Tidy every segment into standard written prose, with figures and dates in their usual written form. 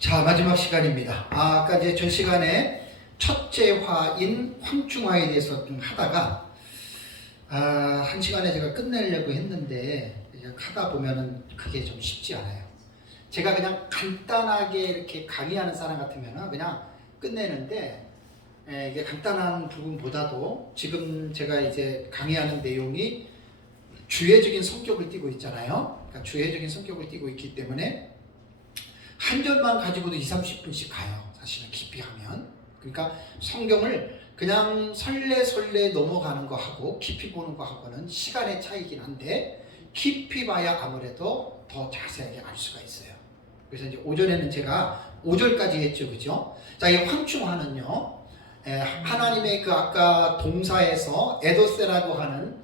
자, 마지막 시간입니다. 아까 이제 전 시간에 첫째 화인 황충화에 대해서 좀 하다가 한 시간에 제가 끝내려고 했는데 하다 보면은 그게 좀 쉽지 않아요. 제가 그냥 간단하게 이렇게 강의하는 사람 같으면 그냥 끝내는데 이게 간단한 부분보다도 지금 제가 이제 강의하는 내용이 주회적인 성격을 띠고 있잖아요. 그러니까 주회적인 성격을 띠고 있기 때문에 한 절만 가지고도 20-30분씩 가요. 사실은 깊이 하면. 그러니까 성경을 그냥 설레설레 넘어가는 거하고 깊이 보는 거하고는 시간의 차이긴 한데 깊이 봐야 아무래도 더 자세하게 알 수가 있어요. 그래서 이제 오전에는 제가 5절까지 했죠. 그죠? 자, 이 황충화는요. 하나님의 그 아까 동사에서 에도세라고 하는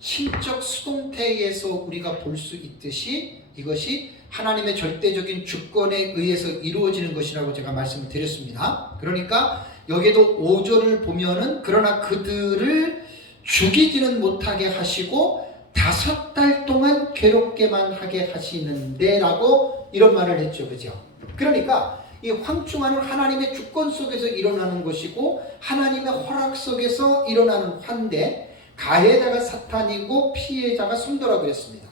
신적 수동태에서 우리가 볼 수 있듯이 이것이 하나님의 절대적인 주권에 의해서 이루어지는 것이라고 제가 말씀을 드렸습니다. 그러니까 여기도 5절을 보면은 그러나 그들을 죽이지는 못하게 하시고 5달 동안 괴롭게만 하게 하시는데 라고 이런 말을 했죠. 그죠? 그러니까 이 황충화는 하나님의 주권 속에서 일어나는 것이고 하나님의 허락 속에서 일어나는 화인데 가해자가 사탄이고 피해자가 성도라고 했습니다.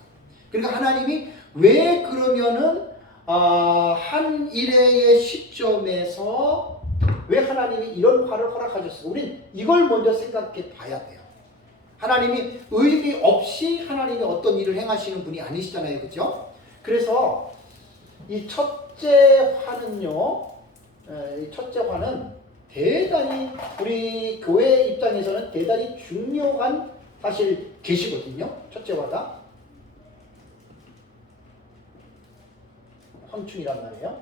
그러니까 하나님이 왜 그러면은 한 일회의 시점에서 왜 하나님이 이런 화를 허락하셨을까? 우린 이걸 먼저 생각해 봐야 돼요. 하나님이 의리 없이 하나님이 어떤 일을 행하시는 분이 아니시잖아요. 그죠? 그래서 이 첫째 화는요. 이 첫째 화는 대단히 우리 교회 입장에서는 대단히 중요한 사실 계시거든요. 첫째 화가. 황충이란 말이에요.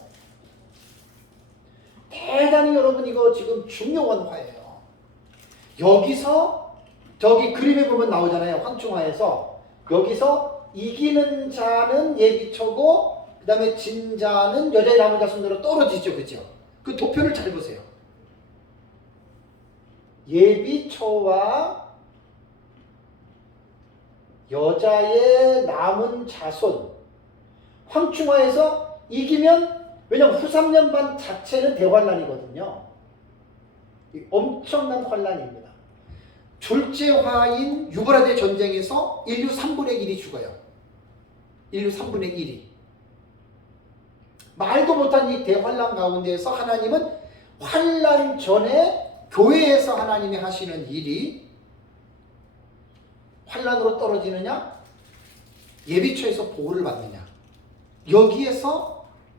대단히 여러분 이거 지금 중요한 화예요. 여기서 저기 그림에 보면 나오잖아요. 황충화에서 여기서 이기는 자는 예비초고 그 다음에 진 자는 여자의 남은 자손으로 떨어지죠. 그죠? 그 도표를 잘 보세요. 예비초와 여자의 남은 자손 황충화에서 이기면 왜냐면 후 3년 반 자체는 대환란이거든요. 엄청난 환란입니다. 둘째 화인 유브라데 전쟁에서 인류 3분의 1이 죽어요. 인류 3분의 1이. 말도 못한 이 대환란 가운데에서 하나님은 환란 전에 교회에서 하나님이 하시는 일이 환란으로 떨어지느냐 예비초에서 보호를 받느냐 여기에서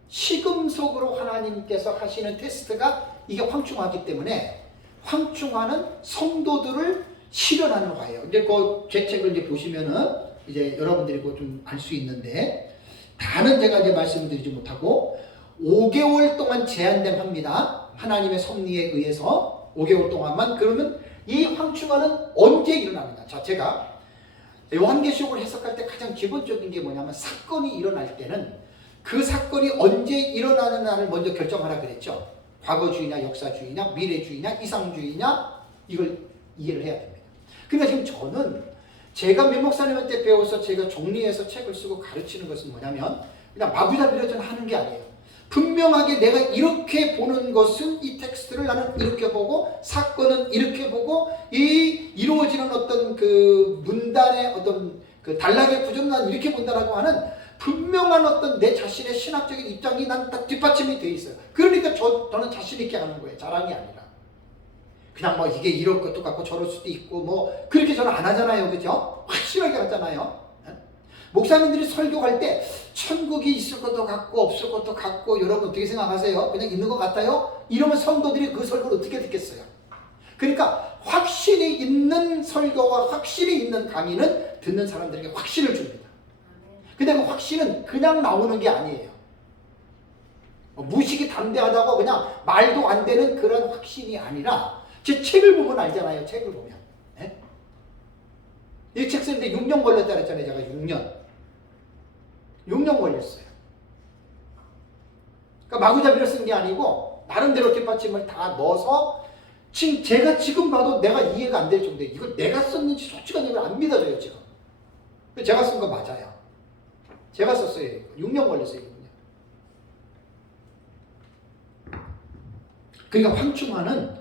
시금석으로 하나님께서 하시는 테스트가 이게 황충화이기 때문에 황충화는 성도들을 실현하는 화예요. 이제 그 제 책을 이제 보시면은 이제 여러분들이 좀 알 수 있는데 다는 제가 이제 말씀드리지 못하고 5개월 동안 제한된 합니다. 하나님의 섭리에 의해서 5개월 동안만. 그러면 이 황충화는 언제 일어나느냐? 자, 제가 요한계시록을 해석할 때 가장 기본적인 게 뭐냐면 사건이 일어날 때는 그 사건이 언제 일어나느냐를 먼저 결정하라 그랬죠. 과거주의냐 역사주의냐 미래주의냐 이상주의냐 이걸 이해를 해야 됩니다. 그러니까 지금 저는 제가 몇 목사님한테 배워서 제가 정리해서 책을 쓰고 가르치는 것은 뭐냐면 그냥 마구잡이로 하는 게 아니에요. 분명하게 내가 이렇게 보는 것은 이 텍스트를 나는 이렇게 보고 사건은 이렇게 보고 이 이루어지는 어떤 그 문단의 어떤 그 단락의 구조는 난 이렇게 본다라고 하는 분명한 어떤 내 자신의 신학적인 입장이 난 딱 뒷받침이 돼 있어요. 그러니까 저는 자신 있게 하는 거예요. 자랑이 아니라. 그냥 뭐 이게 이럴 것도 같고 저럴 수도 있고 뭐 그렇게 저는 안 하잖아요. 그죠? 확실하게 하잖아요. 목사님들이 설교할 때 천국이 있을 것도 같고 없을 것도 같고 여러분 어떻게 생각하세요? 그냥 있는 것 같아요? 이러면 성도들이 그 설교를 어떻게 듣겠어요? 그러니까 확신이 있는 설교와 확신이 있는 강의는 듣는 사람들에게 확신을 줍니다. 근데 그 확신은 그냥 나오는 게 아니에요. 무식이 담대하다고 그냥 말도 안 되는 그런 확신이 아니라 제 책을 보면 알잖아요. 책을 보면. 네? 이 책 쓰는데 6년 걸렸다 그랬잖아요. 제가 6년 걸렸어요. 그러니까 마구잡이로 쓴 게 아니고 나름대로 뒷받침을 다 넣어서 지금 제가 지금 봐도 내가 이해가 안 될 정도에 이걸 내가 썼는지 솔직하게 안 믿어져요. 지금. 제가 쓴 거 맞아요. 제가 썼어요. 6년 걸렸어요. 그러니까 황충화는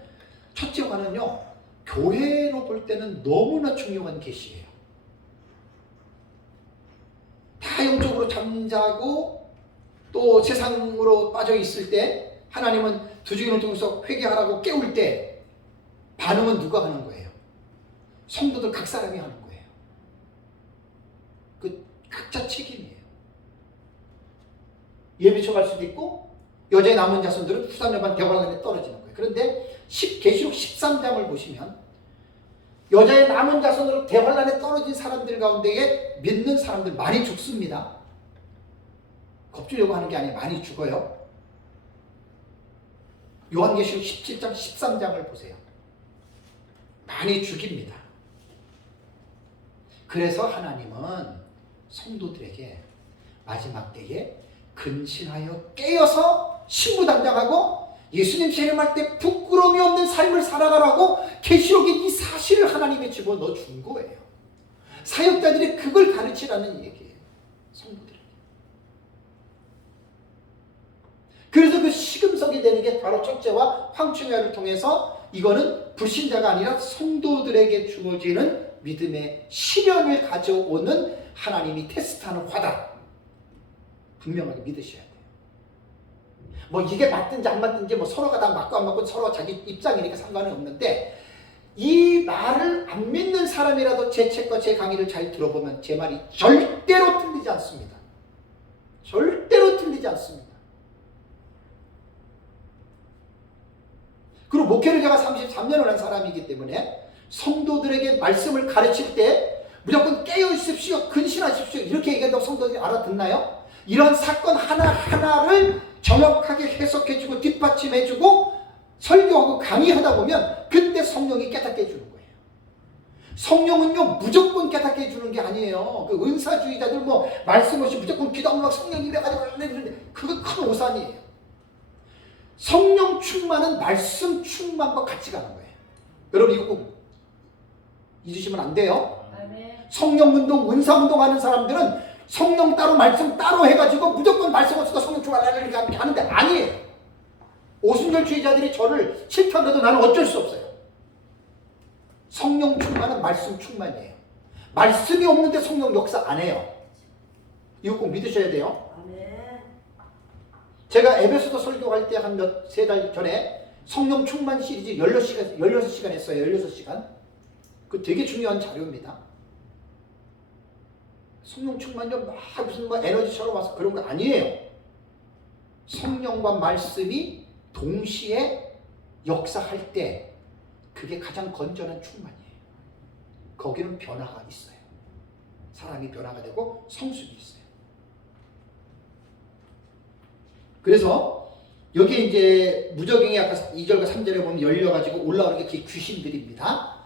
첫째 화는요, 교회로 볼 때는 너무나 중요한 계시예요. 다 영적으로 잠자고 또 세상으로 빠져 있을 때 하나님은 두 증인을 통해서 회개하라고 깨울 때 반응은 누가 하는 거예요? 성도들 각 사람이 하는 거예요. 그 각자 책임이에요. 예비처 갈 수도 있고 여자의 남은 자손들은 후삼여반 대관란에 떨어지는 거예요. 그런데 계시록 13장을 보시면 여자의 남은 자손으로 대환란에 떨어진 사람들 가운데에 믿는 사람들 많이 죽습니다. 겁주려고 하는 게 아니라 많이 죽어요. 요한계시록 17장 13장을 보세요. 많이 죽입니다. 그래서 하나님은 성도들에게 마지막 때에 근신하여 깨어서 신부단장하고 예수님 재림할 때 부끄러움이 없는 삶을 살아가라고 계시록에 이 사실을 하나님이 집어넣어 준 거예요. 사역자들이 그걸 가르치라는 얘기예요. 성도들에게. 그래서 그 시금석이 되는 게 바로 첫째와 황충야를 통해서 이거는 불신자가 아니라 성도들에게 주어지는 믿음의 시련을 가져오는 하나님이 테스트하는 화다. 분명하게 믿으셔야 돼요. 뭐 이게 맞든지 안 맞든지 뭐 서로가 다 맞고 안 맞고 서로 자기 입장이니까 상관은 없는데 이 말을 안 믿는 사람이라도 제 책과 제 강의를 잘 들어보면 제 말이 절대로 틀리지 않습니다. 절대로 틀리지 않습니다. 그리고 목회를 제가 33년을 한 사람이기 때문에 성도들에게 말씀을 가르칠 때 무조건 깨어 있으십시오, 근신하십시오 이렇게 얘기한다고 성도들이 알아듣나요? 이런 사건 하나하나를 정확하게 해석해주고 뒷받침해주고 설교하고 강의하다 보면 그때 성령이 깨닫게 해주는 거예요. 성령은요 무조건 깨닫게 해주는 게 아니에요. 그 은사주의자들 뭐 말씀 없이 무조건 기도하면 막 성령이 임해가지고 그러는데 그거 큰 오산이에요. 성령 충만은 말씀 충만과 같이 가는 거예요. 여러분 이거 꼭 잊으시면 안 돼요. 성령 운동, 은사 운동 하는 사람들은 성령 따로 말씀 따로 해가지고 무조건 말씀 없어도 성령 충만을 하는데 아니에요. 오순절주의자들이 저를 싫다고 해도 나는 어쩔 수 없어요. 성령 충만은 말씀 충만이에요. 말씀이 없는데 성령 역사 안 해요. 이거 꼭 믿으셔야 돼요. 제가 에베소서 설교할 때 한 세 달 전에 성령 충만 시리즈 16시간 했어요. 16시간. 그 되게 중요한 자료입니다. 성령 충만요 막 무슨 뭐 에너지처럼 와서 그런 거 아니에요. 성령과 말씀이 동시에 역사할 때 그게 가장 건전한 충만이에요. 거기는 변화가 있어요. 사람이 변화가 되고 성숙이 있어요. 그래서 여기 이제 무적행이 아까 2절과 3절에 보면 열려가지고 올라오는 게 귀신들입니다.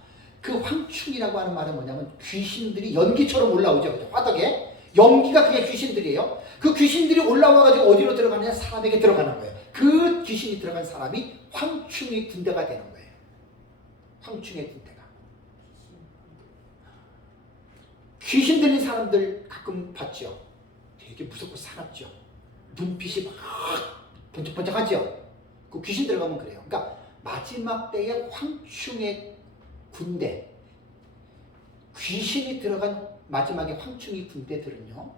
그 황충이라고 하는 말은 뭐냐면 귀신들이 연기처럼 올라오죠. 그죠? 화덕에. 연기가 그게 귀신들이에요. 그 귀신들이 올라와가지고 어디로 들어가느냐? 사람에게 들어가는 거예요. 그 귀신이 들어간 사람이 황충의 군대가 되는 거예요. 황충의 군대가. 귀신 들린 사람들 가끔 봤죠? 되게 무섭고 사납죠? 눈빛이 막 번쩍번쩍하죠? 그 귀신 들어가면 그래요. 그러니까 마지막 때의 황충의 군대, 귀신이 들어간 마지막에 황충의 군대들은요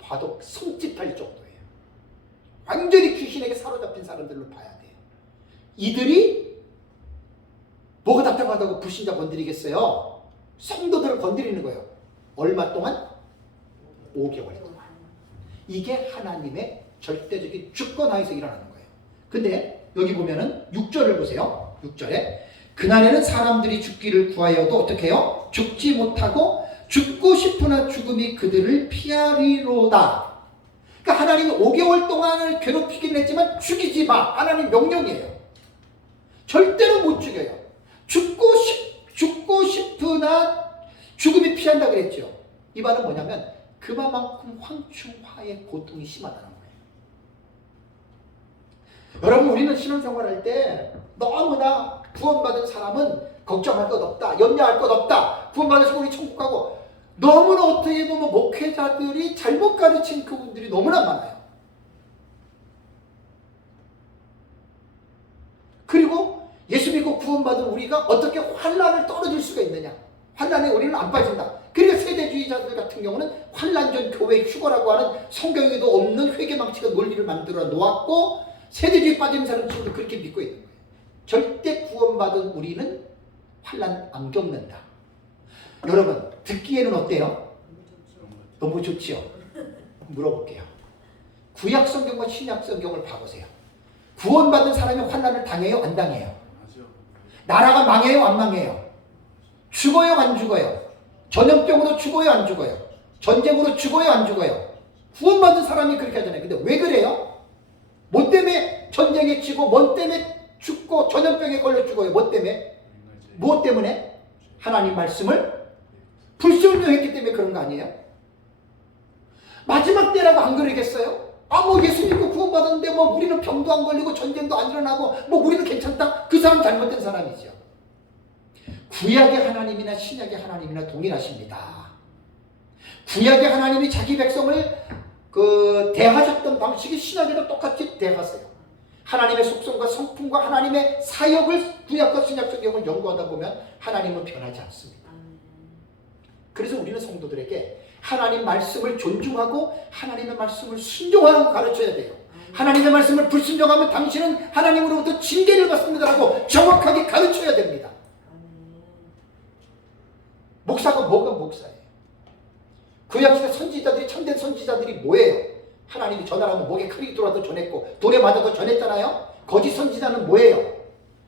봐도 손짓할 정도예요. 완전히 귀신에게 사로잡힌 사람들로 봐야 돼요. 이들이 뭐가 답답하다고 불신자 건드리겠어요? 성도들을 건드리는 거예요. 얼마 동안? 5개월 동안. 이게 하나님의 절대적인 주권하에서 일어나는 거예요. 근데 여기 보면은 6절을 보세요. 6절에 그날에는 사람들이 죽기를 구하여도 어떻게 해요? 죽지 못하고 죽고 싶으나 죽음이 그들을 피하리로다. 그러니까 하나님이 5개월 동안을 괴롭히긴 했지만 죽이지 마. 하나님 명령이에요. 절대로 못 죽여요. 죽고 싶으나 죽음이 피한다 그랬죠. 이 말은 뭐냐면 그만큼 황충화의 고통이 심하다는 거예요. 여러분 우리는 신앙생활할 때 너무나 구원받은 사람은 걱정할 것 없다. 염려할 것 없다. 구원받으시고 우리 천국 가고 너무나 어떻게 보면 목회자들이 잘못 가르친 그분들이 너무나 많아요. 구원받은 우리가 어떻게 환난을 떨어질 수가 있느냐? 환난에 우리는 안 빠진다. 그러니까 세대주의자들 같은 경우는 환난 전 교회 휴거라고 하는 성경에도 없는 회개망치가 논리를 만들어 놓았고, 세대주의 빠진 사람 친구도 그렇게 믿고 있는 거예요. 절대 구원받은 우리는 환난 안 겪는다. 여러분 듣기에는 어때요? 너무 좋지요? 물어볼게요. 구약 성경과 신약 성경을 봐보세요. 구원받은 사람이 환난을 당해요? 안 당해요? 나라가 망해요? 안 망해요? 죽어요? 안 죽어요? 전염병으로 죽어요? 안 죽어요? 전쟁으로 죽어요? 안 죽어요? 구원받은 사람이 그렇게 하잖아요. 근데 왜 그래요? 뭐 때문에 전쟁에 치고, 뭐 때문에 죽고, 전염병에 걸려 죽어요? 뭐 때문에? 무엇 때문에? 하나님 말씀을 불순종했기 때문에 그런 거 아니에요? 마지막 때라고 안 그러겠어요? 뭐 예수 믿고 구원받았는데 뭐 우리는 병도 안 걸리고 전쟁도 안 일어나고 뭐 우리는 괜찮다? 그 사람 잘못된 사람이죠. 구약의 하나님이나 신약의 하나님이나 동일하십니다. 구약의 하나님이 자기 백성을 대하셨던 방식이 신약에도 똑같이 대하세요. 하나님의 속성과 성품과 하나님의 사역을 구약과 신약 성경을 연구하다 보면 하나님은 변하지 않습니다. 그래서 우리는 성도들에게 하나님 말씀을 존중하고 하나님의 말씀을 순종하라고 가르쳐야 돼요. 하나님의 말씀을 불순종하면 당신은 하나님으로부터 징계를 받습니다라고 정확하게 가르쳐야 됩니다. 목사가 뭐가 목사예요? 구약시대 선지자들이, 참된 선지자들이 뭐예요? 하나님이 전하라면 목에 칼이 들어와도 전했고 돌에 맞아도 전했잖아요. 거짓 선지자는 뭐예요?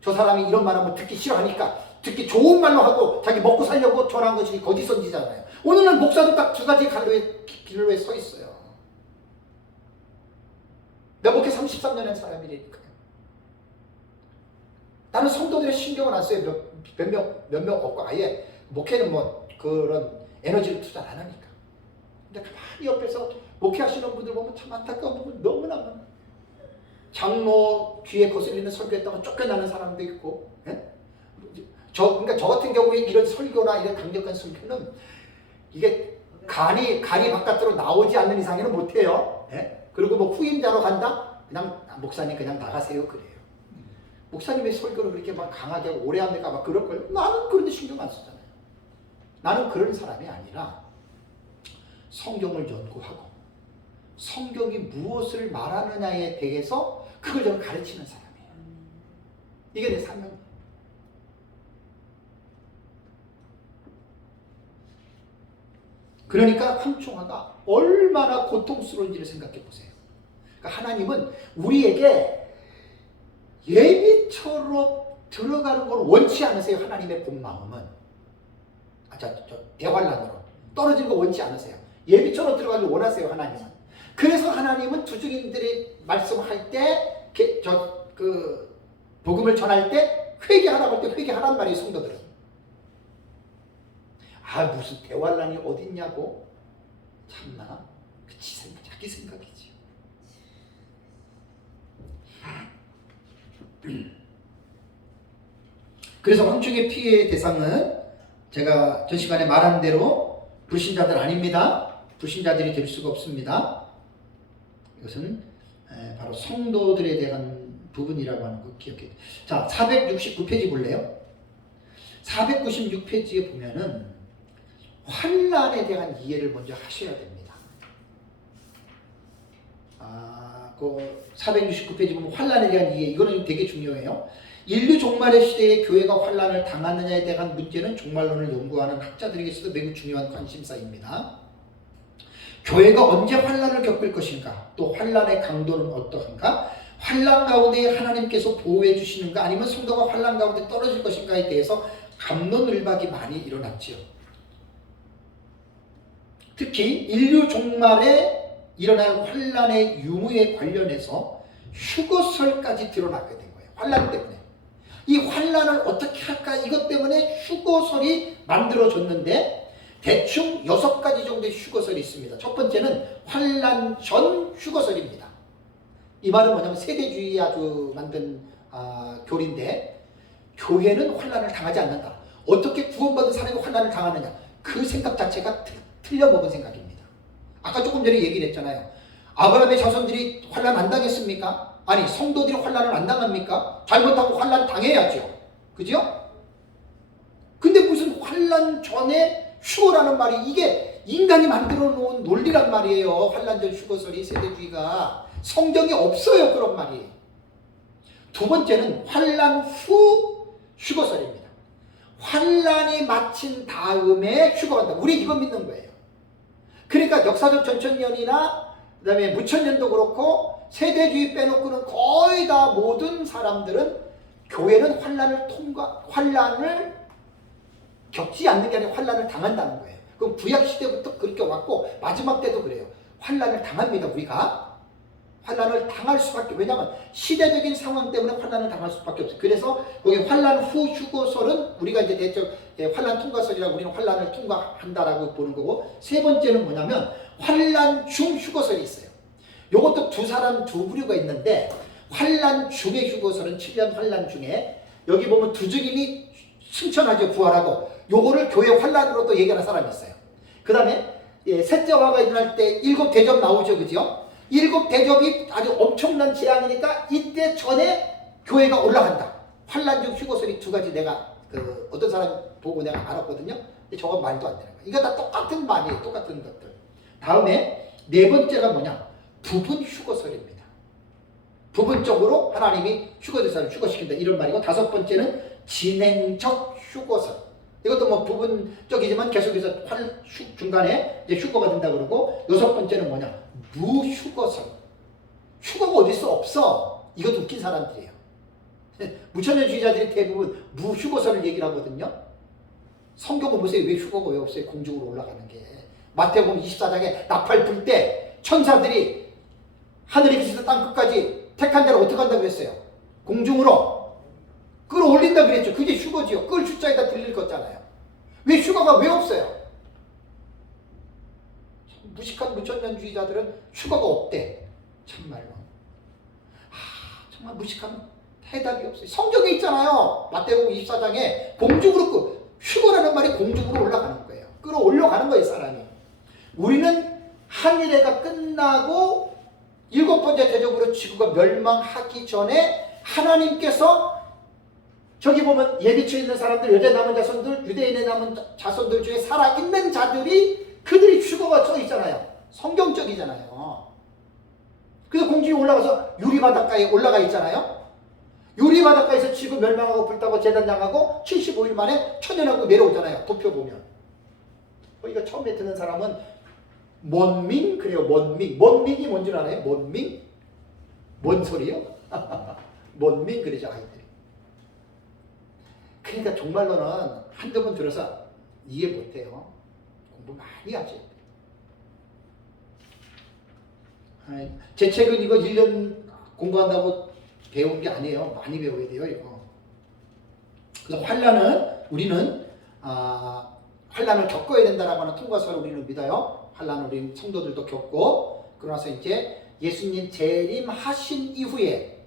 저 사람이 이런 말하면 듣기 싫어하니까 듣기 좋은 말로 하고 자기 먹고 살려고 전한 것이 거짓 선지자잖아요. 오늘날 목사도 딱 두 가지 길로에 서 있어요. 내가 목회 33년 한 사람이니까요. 나는 성도들의 신경을 안 써요. 몇 명 없고 아예 목회는 뭐 그런 에너지를 투자 안 하니까. 근데 가만히 옆에서 목회하시는 분들 보면 참 안타까운 부분 너무나 많아요. 장로 뒤에 거슬리는 설교했다가 쫓겨나는 사람도 있고, 예? 그러니까 저 같은 경우에 이런 설교나 이런 강력한 설교는 이게 간이 바깥으로 나오지 않는 이상에는 못해요. 예? 그리고 뭐 후임자로 간다? 그냥 목사님 그냥 나가세요 그래요. 목사님의 설교를 그렇게 막 강하게 오래 합니까? 막 그럴 거예요. 나는 그런 데 신경 안 쓰잖아요. 나는 그런 사람이 아니라 성경을 연구하고 성경이 무엇을 말하느냐에 대해서 그걸 좀 가르치는 사람이에요. 이게 내 사명이에요. 그러니까 황충화가 얼마나 고통스러운지를 생각해 보세요. 그러니까 하나님은 우리에게 예비처럼 들어가는 걸 원치 않으세요. 하나님의 본 마음은. 대환란으로 떨어지는 거 원치 않으세요. 예비처럼 들어가길 원하세요. 하나님은. 그래서 하나님은 주중인들이 말씀할 때 복음을 전할 때 회개하라고 할 때 회개하란 말이에요. 성도들은. 무슨 대환란이 어딨냐고? 참나. 자기 생각이지. 그래서 황충의 피해의 대상은 제가 전 시간에 말한 대로 불신자들 아닙니다. 불신자들이 될 수가 없습니다. 이것은 바로 성도들에 대한 부분이라고 하는 거 기억해요. 자, 469페이지 볼래요? 496페이지에 보면은 환난에 대한 이해를 먼저 하셔야 됩니다. 469페이지 보면 환난에 대한 이해, 이거는 되게 중요해요. 인류 종말의 시대에 교회가 환난을 당하느냐에 대한 문제는 종말론을 연구하는 학자들에게서도 매우 중요한 관심사입니다. 교회가 언제 환난을 겪을 것인가, 또 환난의 강도는 어떠한가, 환난 가운데 하나님께서 보호해 주시는가, 아니면 성도가 환난 가운데 떨어질 것인가에 대해서 갑론을박이 많이 일어났지요. 특히 인류 종말에 일어날 환난의 유무에 관련해서 휴거설까지 드러나게 된 거예요. 환난 때문에. 이 환난을 어떻게 할까, 이것 때문에 휴거설이 만들어졌는데 대충 6가지 정도의 휴거설이 있습니다. 첫 번째는 환난 전 휴거설입니다. 이 말은 뭐냐면 세대주의 아주 만든 교리인데, 교회는 환난을 당하지 않는다. 어떻게 구원받은 사람이 환난을 당하느냐, 그 생각 자체가 틀려먹은 생각입니다. 아까 조금 전에 얘기를 했잖아요. 아브라함의 자손들이 환난 안 당했습니까? 아니, 성도들이 환난을 안 당합니까? 잘못하고 환난 당해야죠. 그죠? 근데 무슨 환란 전에 휴거라는 말이 이게 인간이 만들어 놓은 논리란 말이에요. 환란 전 휴거설이 세대주의가 성경에 없어요. 그런 말이. 두 번째는 환란 후 휴거설입니다. 환란이 마친 다음에 휴거한다. 우리 이거 믿는 거예요. 그러니까 역사적 전천년이나 그다음에 무천년도 그렇고 세대주의 빼놓고는 거의 다 모든 사람들은 교회는 환란을 겪지 않는 게 아니라 환란을 당한다는 거예요. 그럼 구약 시대부터 그렇게 왔고 마지막 때도 그래요. 환란을 당합니다. 우리가 환란을 당할 수밖에. 왜냐하면 시대적인 상황 때문에 환란을 당할 수밖에 없어요. 그래서 여기 환란 후 휴거설은 우리가 이제 대체 환란 통과설이라고 우리는 환란을 통과한다라고 보는 거고, 세 번째는 뭐냐면 환란 중 휴거설이 있어요. 요것도 두 부류가 있는데, 환란 중의 휴거설은 7년 환란 중에 여기 보면 두 증인이 승천하죠. 부활하고. 요거를 교회 환란으로 또 얘기하는 사람이 있어요. 그 다음에 셋째 화가 일어날 때 일곱 대접 나오죠. 그죠? 일곱 대접이 아주 엄청난 재앙이니까 이때 전에 교회가 올라간다. 환란 중 휴거설이 두 가지 내가 어떤 사람 보고 내가 알았거든요. 근데 저건 말도 안 되는 거야. 이거 다 똑같은 말이에요. 똑같은 것들. 다음에 네 번째가 뭐냐? 부분 휴거설입니다. 부분적으로 하나님이 휴거대사를 휴거시킨다. 이런 말이고, 다섯 번째는 진행적 휴거설. 이것도 뭐 부분적이지만 계속해서 중간에 이제 휴거가 된다 그러고, 여섯 번째는 뭐냐? 무휴거설. 휴거가 어딨어? 없어. 이것도 웃긴 사람들이에요. 무천년주의자들이 대부분 무휴거설을 얘기를 하거든요. 성경을 보세요. 왜 휴거가 왜 없어요? 공중으로 올라가는 게. 마태복음 24장에 나팔 불 때 천사들이 하늘에 계시던 땅 끝까지 택한 자를 어떻게 한다고 그랬어요? 공중으로 끌어올린다 그랬죠. 그게 휴거지요. 끌 숫자에다 들릴 거잖아요. 왜 휴거가 왜 없어요? 무식한 무천년주의자들은 휴거가 없대. 참말로. 정말 무식한 해답이 없어요. 성경에 있잖아요. 마태복음 24장에 공중으로 휴거라는 말이 공중으로 올라가는 거예요. 끌어올려가는 거예요, 사람이. 우리는 한일회가 끝나고 일곱 번째 대접으로 지구가 멸망하기 전에 하나님께서 저기 보면 예비처에 있는 사람들, 여자 남은 자손들, 유대인의 남은 자손들 중에 살아있는 자들이 그들이 휴거가 써 있잖아요. 성경적이잖아요. 그래서 공중에 올라가서 유리바닷가에 올라가 있잖아요. 유리바닷가에서 지구 멸망하고 불타고 재단장하고 75일 만에 천년하고 내려오잖아요. 도표 보면. 이거 처음에 듣는 사람은 먼밍? 그래요. 먼밍. 먼밍이 뭔지 알아요? 먼밍? 뭔 소리요? 먼밍 그러죠, 아이들이. 그러니까 정말로는 한두 번 들어서 이해 못해요. 공부 많이 하셔야 돼요. 제 책은 이거 1년 공부한다고 배운 게 아니에요. 많이 배워야 돼요, 이거. 그래서 우리는 환란을 겪어야 된다라고 하는 통과서를 우리는 믿어요. 환란을 우리 성도들도 겪고, 그러나서 이제 예수님 재림하신 이후에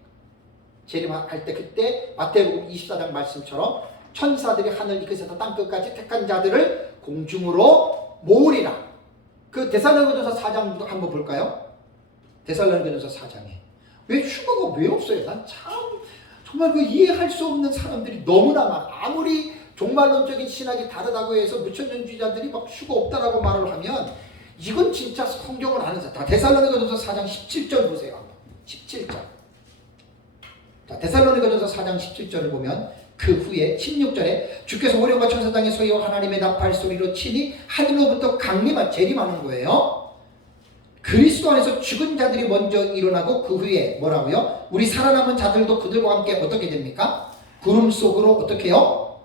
재림할 때 그때 마태복음 24장 말씀처럼 천사들이 하늘 이끝에서 땅 끝까지 택한 자들을 공중으로 모으리라. 그 데살로니가전서 4장 한번 볼까요? 데살로니가전서 4장에 왜 휴거가 왜 없어요? 난 참 정말 이해할 수 없는 사람들이 너무나 많아. 아무리 종말론적인 신학이 다르다고 해서 무천년주의자들이 막 휴거 없다라고 말을 하면 이건 진짜 성경을 아는 사람. 다 데살로니가전서 4장 17절 보세요. 17절. 자, 데살로니가전서 4장 17절을 보면 그 후에 16절에 주께서 오령과 천사장의 소리와 하나님의 나팔 소리로 치니 하늘로부터 재림하는 거예요. 그리스도 안에서 죽은 자들이 먼저 일어나고 그 후에 뭐라고요? 우리 살아남은 자들도 그들과 함께 어떻게 됩니까? 구름 속으로 어떻게 해요?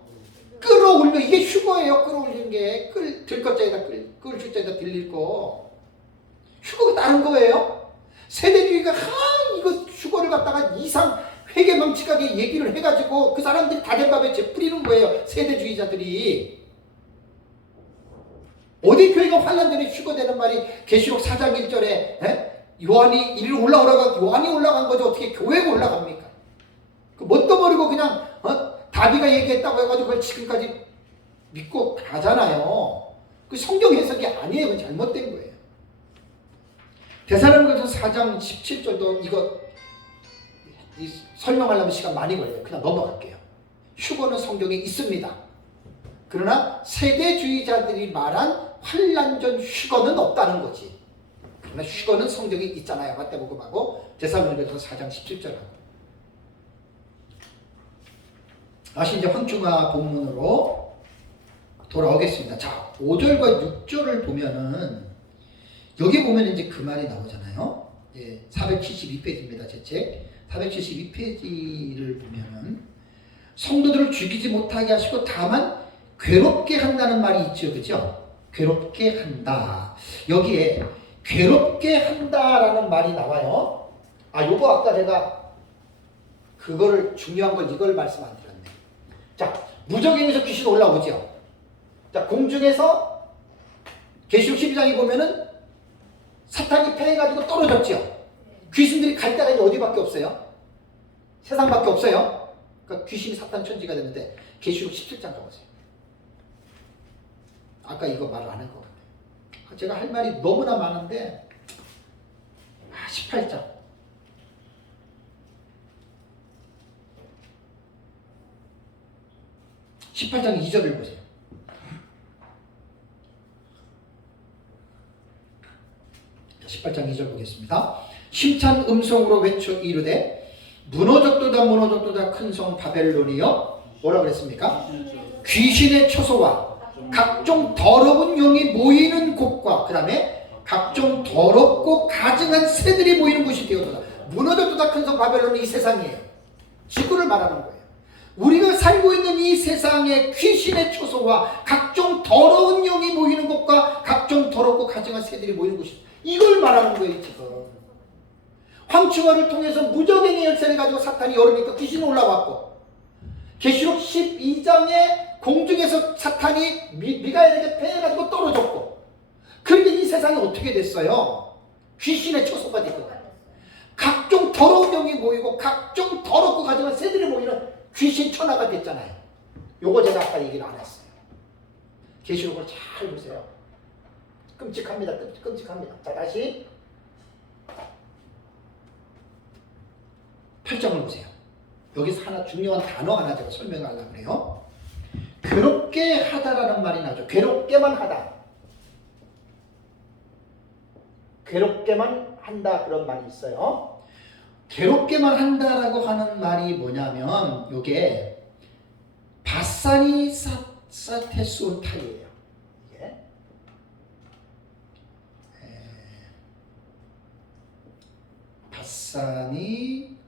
끌어올려. 이게 휴거예요. 끌어올리는 게. 들것자에다 끌 줄자에다 들릴 거. 휴거가 다른 거예요. 세대주의가 이거 휴거를 갖다가 회개망측하게 얘기를 해가지고 그 사람들이 다된밥에 재 뿌리는 거예요. 세대주의자들이. 어디 교회가 환란 전에 휴거되는 말이 계시록 4장 1절에 요한이 이리로 올라오라고 요한이 올라간 거죠. 어떻게 교회가 올라갑니까? 그 뭣도 모르고 그냥 다비가 얘기했다고 해가지고 그걸 지금까지 믿고 가잖아요. 그 성경 해석이 아니에요. 그건 잘못된 거예요. 데살로니가전서 4장 17절도 이거 설명하려면 시간 많이 걸려요. 그냥 넘어갈게요. 휴거는 성경에 있습니다. 그러나 세대주의자들이 말한 환란전 휴거는 없다는 거지. 그러나 휴거는 성경에 있잖아요. 마태복음하고 데살로니가서 4장 17절하고. 다시 이제 황충하 본문으로 돌아오겠습니다. 자, 5절과 6절을 보면은 여기 보면 이제 그 말이 나오잖아요. 예, 472페이지입니다. 제 책 472페이지를 보면은 성도들을 죽이지 못하게 하시고 다만 괴롭게 한다는 말이 있죠. 그죠? 괴롭게 한다. 여기에 괴롭게 한다라는 말이 나와요. 아, 요거 아까 제가 그거를 중요한 걸 이걸 말씀 안 드렸네. 자, 무적행에서 귀신 올라오죠. 자, 공중에서 계시록 12장에 보면은 사탄이 패해가지고 떨어졌죠. 귀신들이 갈 데가 이제 어디밖에 없어요? 세상밖에 없어요. 그러니까 귀신이 사탄 천지가 되는데 계시록 17장 가보세요. 아까 이거 말 안 한 것 같아요. 제가 할 말이 너무나 많은데 18장. 18장 2절을 보세요. 자, 18장 2절 보겠습니다. 심찬 음성으로 외쳐 이르되 무너졌도다 무너졌도다 큰 성 바벨론이여. 뭐라 그랬습니까? 귀신의 처소와 각종 더러운 영이 모이는 곳과 그 다음에 각종 더럽고 가증한 새들이 모이는 곳이 되어도다. 무너졌도다 큰 성 바벨론은 이 세상이에요. 지구를 말하는 거예요. 우리가 살고 있는 이 세상에 귀신의 처소와 각종 더러운 영이 모이는 곳과 각종 더럽고 가증한 새들이 모이는 곳이, 이걸 말하는 거예요. 지금 황충하를 통해서 무적행의 열쇠를 가지고 사탄이 열으니까 귀신이 올라왔고, 계시록 12장에 공중에서 사탄이 미가엘에게 패해가지고 떨어졌고, 그런데 이 세상이 어떻게 됐어요? 귀신의 처소가 됐거든요. 각종 더러운 영이 모이고 각종 더럽고 가증한 새들이 모이는 귀신 천하가 됐잖아요. 요거 제가 아까 얘기를 안 했어요. 계시록을 잘 보세요. 끔찍합니다. 끔찍합니다. 자, 다시 8장을 보세요. 여기서 하나 중요한 단어 하나 제가 설명하려고 해요. 괴롭게 하다라는 말이 나오죠. 괴롭게만 하다. 괴롭게만 한다, 그런 말이 있어요. 괴롭게만 한다라고 하는 말이 뭐냐면 요게 바사니 사테수온타이예요. 이게 바사니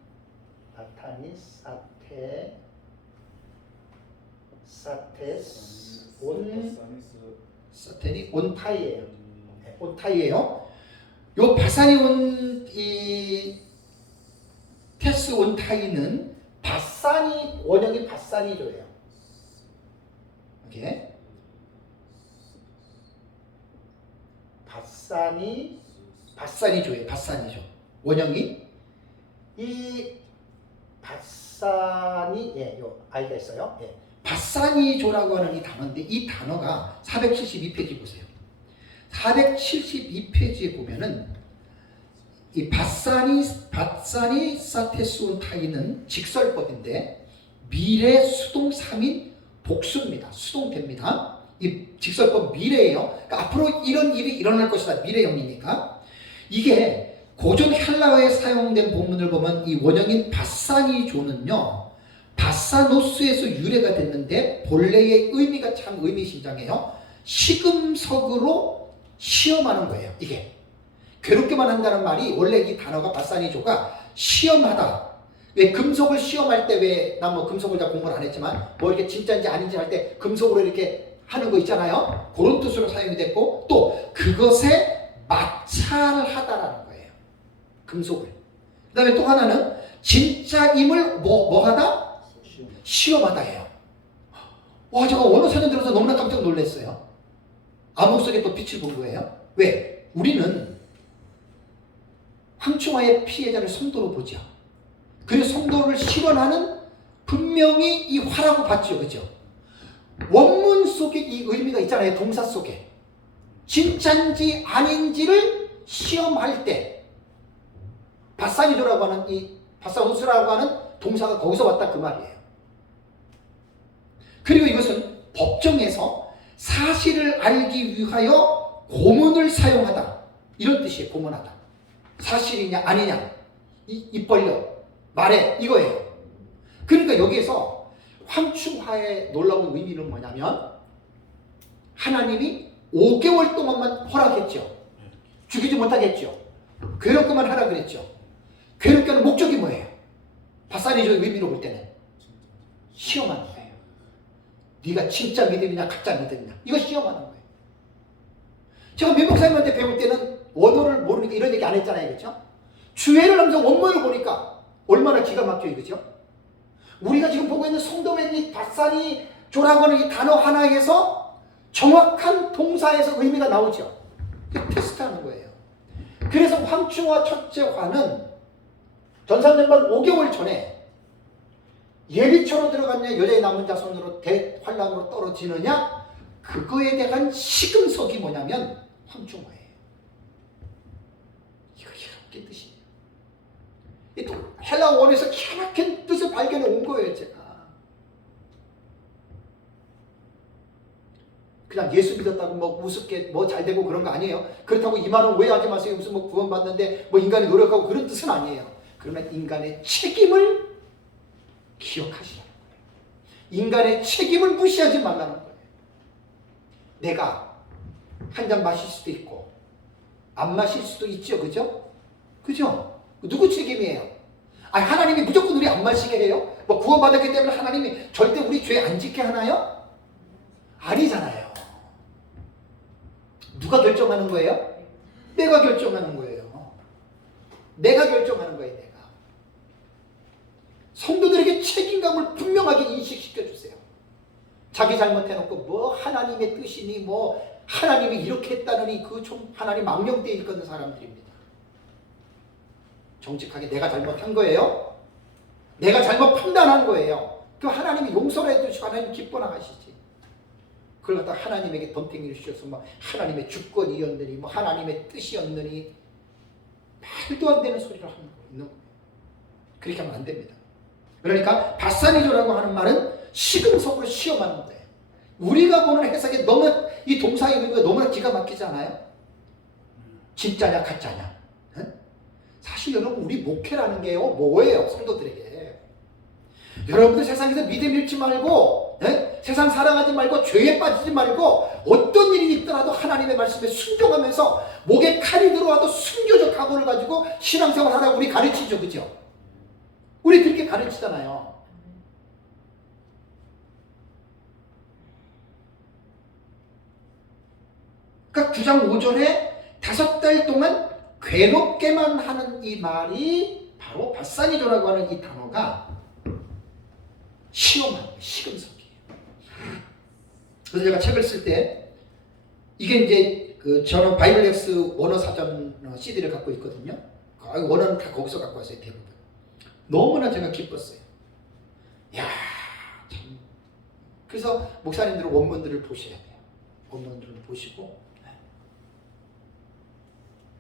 사테니 온타이예요. 온타이예요. 요 바사니 테스 온타이는 바사니, 원형이 바사니조예요. 이게 바사니조예요. 바사니조. 원형이 이 바사니, 예, 요 아이가 있어요. 예. 바사니조라고 하는 이 단어인데, 이 단어가 472페이지 보세요. 472페이지에 보면은 이 바사니 사테수온타이는 직설법인데 미래 수동 3인 복수입니다. 수동됩니다. 이 직설법 미래예요. 그러니까 앞으로 이런 일이 일어날 것이다. 미래형이니까. 이게 고전 헬라어에 사용된 본문을 보면 이 원형인 바사니조는요, 바사노스에서 유래가 됐는데 본래의 의미가 참 의미심장해요. 시금석으로 시험하는 거예요. 이게 괴롭게만 한다는 말이, 원래 이 단어가 바사니조가 시험하다. 왜 금속을 시험할 때, 왜 나 뭐 금속을 다 공부를 안 했지만 뭐 이렇게 진짜인지 아닌지 할 때 금속으로 이렇게 하는 거 있잖아요. 그런 뜻으로 사용이 됐고, 또 그것에 마찰을 하다라는 거예요. 금속을. 그 다음에 또 하나는 진짜임을 뭐 하다? 시험하다예요. 와, 제가 원어 사전 들어서 너무나 깜짝 놀랐어요. 암흑 속에 또 빛을 본 거예요. 왜? 우리는 황충하의 피해자를 성도로 보죠. 그래서 성도를 실현하는 분명히 이 화라고 봤죠. 그죠? 원문 속에 이 의미가 있잖아요. 동사 속에. 진짜인지 아닌지를 시험할 때 바사니조라고 하는 이 바사노스라고 하는 동사가 거기서 왔다 그 말이에요. 그리고 이것은 법정에서 사실을 알기 위하여 고문을 사용하다. 이런 뜻이에요. 고문하다. 사실이냐 아니냐 입 벌려 말해 이거예요. 그러니까 여기에서 황충하의 놀라운 의미는 뭐냐면 하나님이 5개월 동안만 허락했죠. 죽이지 못하겠죠. 괴롭게만 하라 그랬죠. 괴롭게 하는 목적이 뭐예요? 바사리조의 의미로 볼 때는 시험하는 거예요. 네가 진짜 믿음이냐 가짜 믿음이냐 이거 시험하는 거예요. 제가 민목사님한테 배울 때는 원어를 모르니까 이런 얘기 안 했잖아요. 그렇죠? 주해를 하면서 원문을 보니까 얼마나 기가 막혀요. 그죠? 우리가 지금 보고 있는 성도의 이 바사리 조라고 하는 이 단어 하나에서 정확한 동사에서 의미가 나오죠. 테스트하는 거예요. 그래서 황충화 첫째 화는 전산년만 5개월 전에 예비초로 들어갔냐 여자의 남은 자손으로 대환란으로 떨어지느냐 그거에 대한 시금석이 뭐냐면 황충화예요. 이거 희한한 뜻이에요. 또 헬라 원에서 희한한 뜻을 발견해 온 거예요. 제가 그냥 예수 믿었다고 뭐 우습게 뭐 잘되고 그런 거 아니에요. 그렇다고 이 말은 오해하지 마세요. 무슨 뭐 구원받는데 뭐 인간이 노력하고 그런 뜻은 아니에요. 그러나 인간의 책임을 기억하시라는 거예요. 인간의 책임을 무시하지 말라는 거예요. 내가 한 잔 마실 수도 있고 안 마실 수도 있죠. 그죠? 그죠? 누구 책임이에요? 아니 하나님이 무조건 우리 안 마시게 해요? 뭐 구원받았기 때문에 하나님이 절대 우리 죄 안 짓게 하나요? 아니잖아요. 누가 결정하는 거예요? 내가 결정하는 거예요. 내가 결정하는 거예요. 내가. 성도들에게 책임감을 분명하게 인식시켜 주세요. 자기 잘못해놓고 뭐 하나님의 뜻이니 뭐 하나님이 이렇게 했다느니 그 좀 하나님 망령되어 있는 사람들입니다. 정직하게 내가 잘못한 거예요. 내가 잘못 판단한 거예요. 그 하나님이 용서를 해주시고 하나님 기뻐 나가시지. 그걸 갖다 하나님에게 덤탱이를 씌워서 뭐 하나님의 주권이었느니 뭐 하나님의 뜻이었느니 말도 안 되는 소리를 하는 거예요. 그렇게 하면 안 됩니다. 그러니까 바사리조라고 하는 말은 시금석으로 시험하는 거예요. 우리가 보는 해석에 너무 이 동사의 의미가 너무나 기가 막히지 않아요? 진짜냐 가짜냐? 응? 사실 여러분 우리 목회라는 게요 뭐예요? 성도들에게 여러분들 세상에서 믿음 잃지 말고 세상 사랑하지 말고 죄에 빠지지 말고 어떤 일이 있더라도 하나님의 말씀에 순종하면서 목에 칼이 들어와도 순교적 각오를 가지고 신앙생활 하라고 우리 가르치죠. 그죠? 우리 그렇게 가르치잖아요. 그러니까 9장 5절에 5달 동안 괴롭게만 하는 이 말이 바로 바사리조라고 하는 이 단어가 시험하는 거예요. 시금석이에요. 그래서 제가 책을 쓸 때 이게 이제 저는 바이블렉스 원어 사전 CD를 갖고 있거든요. 원어는 다 거기서 갖고 왔어요. 대부분. 너무나 제가 기뻤어요. 야, 참. 그래서 목사님들은 원문들을 보셔야 돼요. 원문들을 보시고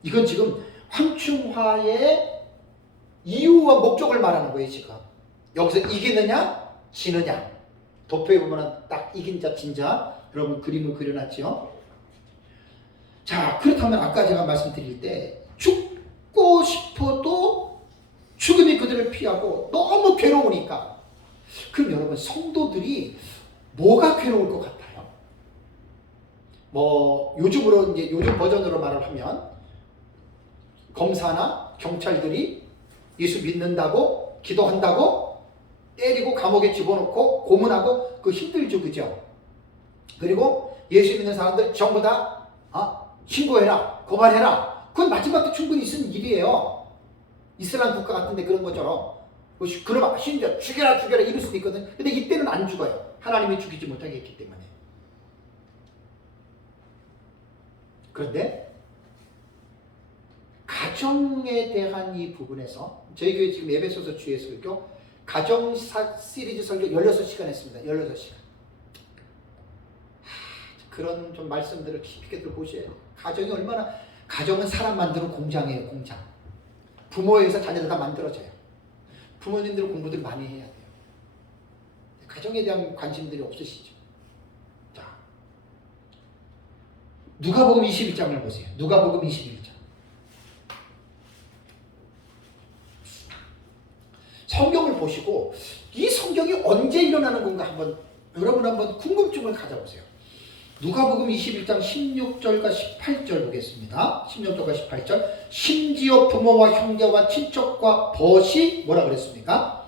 이건 지금 황충화의 이유와 목적을 말하는 거예요. 지금 여기서 이기느냐 지느냐 도표에 보면 딱 이긴 자 진 자 여러분 그림을 그려놨죠. 자 그렇다면 아까 제가 말씀드릴 때 죽고 싶어도 죽음이 그들을 피하고 너무 괴로우니까 그럼 여러분 성도들이 뭐가 괴로울 것 같아요? 뭐 요즘으로 이제 요즘 버전으로 말을 하면 검사나 경찰들이 예수 믿는다고 기도한다고 때리고 감옥에 집어넣고 고문하고 그 힘들죠. 그죠? 그리고 예수 믿는 사람들 전부 다 신고해라 고발해라 그건 마지막에 충분히 있는 일이에요. 이슬람 국가 같은데 그런 것처럼 그럼 심지어 죽여라 이럴 수도 있거든. 근데 이때는 안 죽어요. 하나님이 죽이지 못하게 했기 때문에. 그런데 가정에 대한 이 부분에서 저희 교회 지금 에베소서 주의 설교 가정 시리즈 설교 16시간 했습니다. 16시간. 그런 좀 말씀들을 깊게 들어보셔야 돼요. 가정은 사람 만드는 공장이에요. 공장. 부모에서 자녀들 다 만들어져요. 부모님들 공부들 많이 해야 돼요. 가정에 대한 관심들이 없으시죠. 자, 누가복음 21장을 보세요. 누가복음 21장. 성경을 보시고 이 성경이 언제 일어나는 건가 여러분 한번 궁금증을 가져보세요. 누가복음 21장 16절과 18절 보겠습니다. 16절과 18절. 심지어 부모와 형제와 친척과 벗이 뭐라 그랬습니까?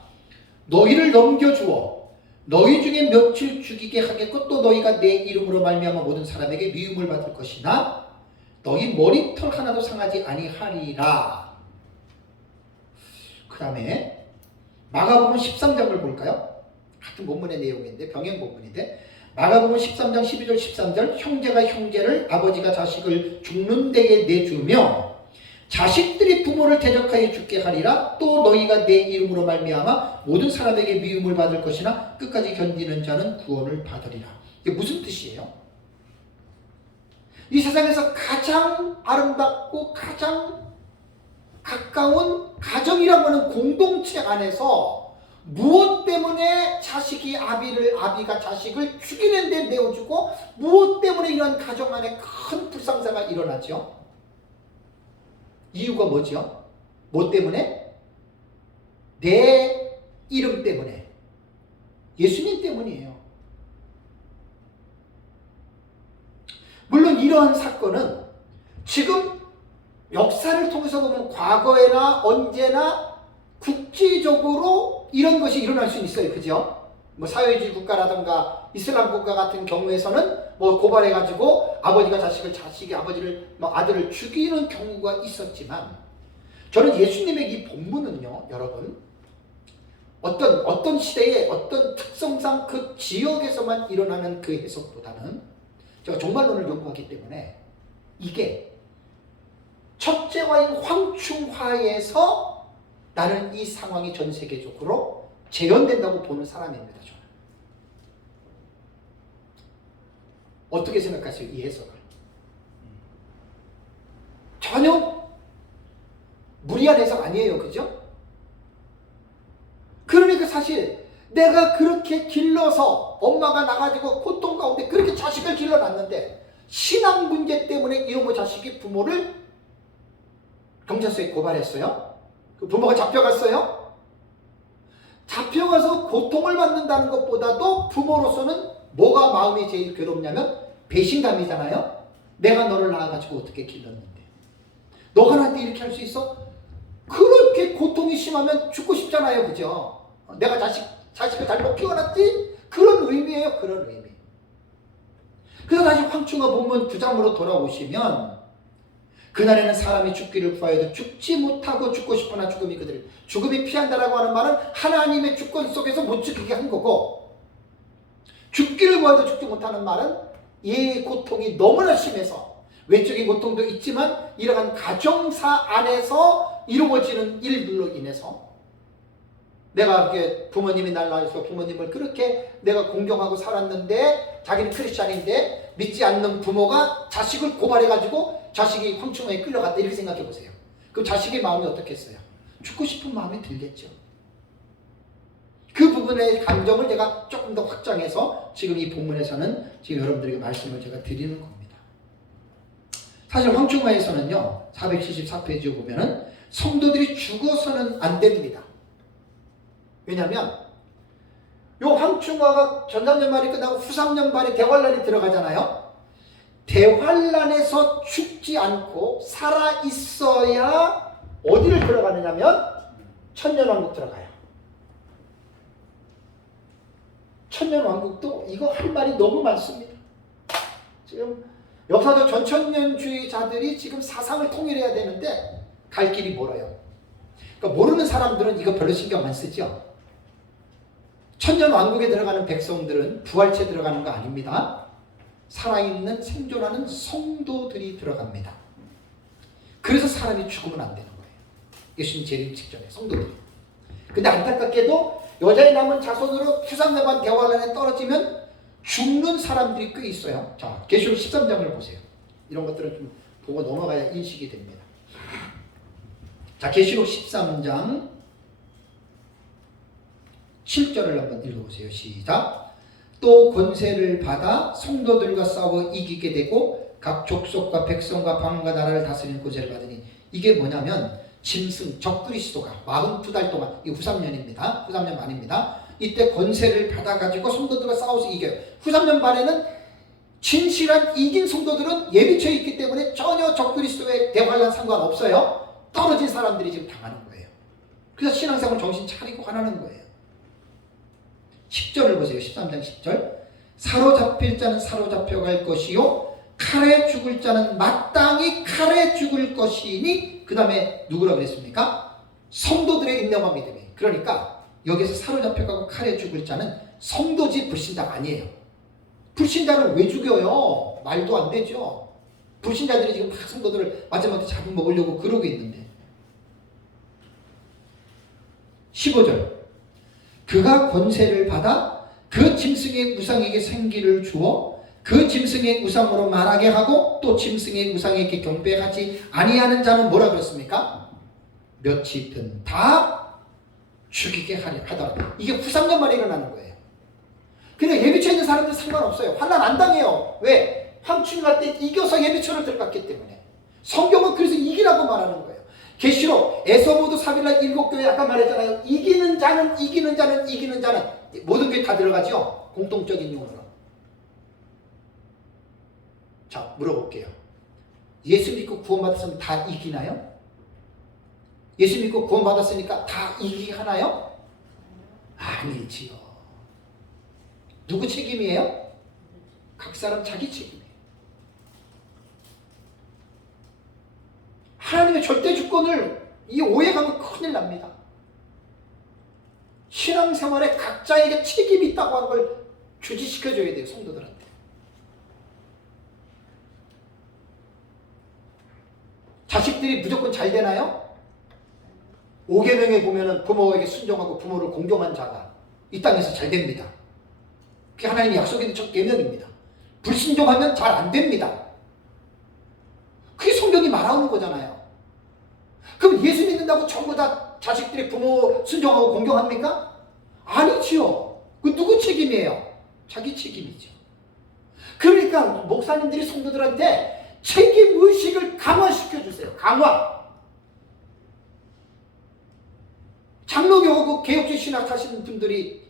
너희를 넘겨주어 너희 중에 며칠 죽이게 하겠고 또 너희가 내 이름으로 말미암아 모든 사람에게 미움을 받을 것이나 너희 머리털 하나도 상하지 아니하리라. 그 다음에 마가복음 13장을 볼까요? 같은 본문의 내용인데 병행 본문인데 마가복음 13장 12절 13절 형제가 형제를 아버지가 자식을 죽는 데에 내주며 자식들이 부모를 대적하여 죽게 하리라. 또 너희가 내 이름으로 말미암아 모든 사람에게 미움을 받을 것이나 끝까지 견디는 자는 구원을 받으리라. 이게 무슨 뜻이에요? 이 세상에서 가장 아름답고 가장 가까운 가정이라고 하는 공동체 안에서 무엇 때문에 아비가 자식을 죽이는 데 내어주고 무엇 때문에 이런 가정 안에 큰 불상사가 일어나죠? 이유가 뭐죠? 뭐 때문에? 내 이름 때문에. 예수님 때문이에요. 물론 이러한 사건은 지금 역사를 통해서 보면 과거에나 언제나 국제적으로 이런 것이 일어날 수 있어요. 그죠? 뭐 사회주의 국가라든가 이슬람 국가 같은 경우에서는 뭐 고발해가지고 아버지가 자식이 아버지를 아들을 죽이는 경우가 있었지만 저는 예수님의 이 본문은요, 여러분 어떤 시대에 어떤 특성상 그 지역에서만 일어나는 그 해석보다는 제가 종말론을 연구하기 때문에 이게 첫째화인 황충화에서 나는 이 상황이 전 세계적으로 재현된다고 보는 사람입니다. 저는. 어떻게 생각하세요? 이 해석을. 전혀 무리한 해석 아니에요. 그죠? 그러니까 사실 내가 그렇게 길러서 엄마가 나가지고 고통 가운데 그렇게 자식을 길러놨는데 신앙 문제 때문에 이놈의 자식이 부모를 경찰서에 고발했어요. 그 부모가 잡혀갔어요. 잡혀가서 고통을 받는다는 것보다도 부모로서는 뭐가 마음이 제일 괴롭냐면 배신감이잖아요. 내가 너를 낳아가지고 어떻게 길렀는데 너가 나한테 이렇게 할 수 있어? 그렇게 고통이 심하면 죽고 싶잖아요. 그죠? 내가 자식을 잘못 키워놨지? 그런 의미예요. 그런 의미. 그래서 다시 황충하 본문 9장으로 돌아오시면 그날에는 사람이 죽기를 구하여도 죽지 못하고 죽고 싶으나 죽음이 피한다라고 하는 말은 하나님의 주권 속에서 못 죽이게 한 거고, 죽기를 구하여도 죽지 못하는 말은 이 고통이 너무나 심해서 외적인 고통도 있지만 이러한 가정사 안에서 이루어지는 일들로 인해서 내가 부모님이 날 낳아서 부모님을 그렇게 내가 공경하고 살았는데 자기는 크리스찬인데 믿지 않는 부모가 자식을 고발해가지고 자식이 황충하에 끌려갔다 이렇게 생각해 보세요. 그럼 자식의 마음이 어떻겠어요? 죽고 싶은 마음이 들겠죠. 그 부분의 감정을 제가 조금 더 확장해서 지금 이 본문에서는 지금 여러분들에게 말씀을 제가 드리는 겁니다. 사실 황충하에서는요 474페이지에 보면은 성도들이 죽어서는 안 됩니다. 왜냐하면 요 황충하가 전삼년말이 끝나고 후삼년말에 대환란이 들어가잖아요. 대환란에서 죽지 않고 살아있어야 어디를 들어가느냐면 천년왕국 들어가요. 천년왕국도 이거 할 말이 너무 많습니다. 지금 역사적 전천년주의자들이 지금 사상을 통일해야 되는데 갈 길이 멀어요. 그러니까 모르는 사람들은 이거 별로 신경 안 쓰죠. 천년왕국에 들어가는 백성들은 부활체 들어가는 거 아닙니다. 살아있는 생존하는 성도들이 들어갑니다. 그래서 사람이 죽으면 안 되는 거예요. 예수님 재림 직전에 성도들이. 근데 안타깝게도 여자의 남은 자손으로 휴상내반 대환란에 떨어지면 죽는 사람들이 꽤 있어요. 자, 계시록 13장을 보세요. 이런 것들은 좀 보고 넘어가야 인식이 됩니다. 자, 계시록 13장 7절을 한번 읽어보세요. 시작. 또 권세를 받아 성도들과 싸워 이기게 되고 각 족속과 백성과 방언과 나라를 다스리는 권세를 받으니, 이게 뭐냐면 짐승 적그리스도가 42달 동안, 이 후3년입니다. 후3년 반입니다. 이때 권세를 받아가지고 성도들과 싸워서 이겨요. 후3년 반에는 진실한 이긴 성도들은 예비처에 있기 때문에 전혀 적그리스도의 대환란 상관없어요. 떨어진 사람들이 지금 당하는 거예요. 그래서 신앙생활 정신 차리고 하라는 거예요. 10절을 보세요. 13장 10절. 사로잡힐 자는 사로잡혀갈 것이요 칼에 죽을 자는 마땅히 칼에 죽을 것이니, 그 다음에 누구라 그랬습니까? 성도들의 인내와 믿음이. 그러니까 여기서 사로잡혀가고 칼에 죽을 자는 성도지 불신자가 아니에요. 불신자를 왜 죽여요? 말도 안 되죠. 불신자들이 지금 막 성도들을 마지막에 잡아먹으려고 그러고 있는데. 15절. 그가 권세를 받아 그 짐승의 우상에게 생기를 주어 그 짐승의 우상으로 말하게 하고 또 짐승의 우상에게 경배하지 아니하는 자는 뭐라 그랬습니까? 몇이든 다 죽이게 하더라. 이게 후3년 만에 일어나는 거예요. 그냥 예비처에 있는 사람들 상관없어요. 환난 안 당해요. 왜? 황충이 갈 때 이겨서 예비처를 들어갔기 때문에. 성경은 그래서 이기라고 말하는 거예요. 계시록 에서모드 사빌라 7교회 아까 말했잖아요. 이기는 자는 모든 게 다 들어가죠. 공통적인 용어로. 자, 물어볼게요. 예수 믿고 구원받았으면 다 이기나요? 예수 믿고 구원받았으니까 다 이기게 하나요? 아니지요. 누구 책임이에요? 각 사람 자기 책임이에요. 하나님의 절대 주권을 이 오해가면 큰일 납니다. 신앙생활에 각자에게 책임이 있다고 하는 걸 주지시켜줘야 돼요. 성도들한테. 자식들이 무조건 잘 되나요? 5계명에 보면은 부모에게 순종하고 부모를 공경한 자가 이 땅에서 잘 됩니다. 그게 하나님의 약속에 있는 첫 계명입니다. 불순종하면 잘 안 됩니다. 그게 성경이 말하는 거잖아요. 그럼 예수 믿는다고 전부 다 자식들이 부모 순종하고 공경합니까? 아니지요. 그 누구 책임이에요? 자기 책임이죠. 그러니까 목사님들이 성도들한테 책임의식을 강화시켜주세요. 강화. 장로교하고 개혁주의 신학하시는 분들이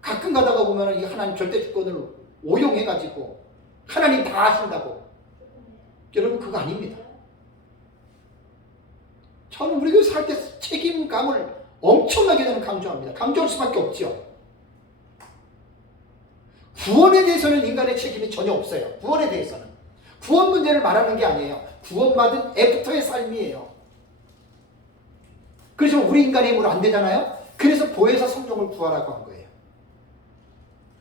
가끔 가다가 보면 이 하나님 절대 주권을 오용해가지고 하나님 다 하신다고. 여러분 그거 아닙니다. 저는 우리 교회 살 때 책임감을 엄청나게 저는 강조합니다. 강조할 수밖에 없죠. 구원에 대해서는 인간의 책임이 전혀 없어요. 구원에 대해서는. 구원 문제를 말하는 게 아니에요. 구원받은 애프터의 삶이에요. 그래서 우리 인간의 힘으로 안 되잖아요. 그래서 보혜사 성령을 구하라고 한 거예요.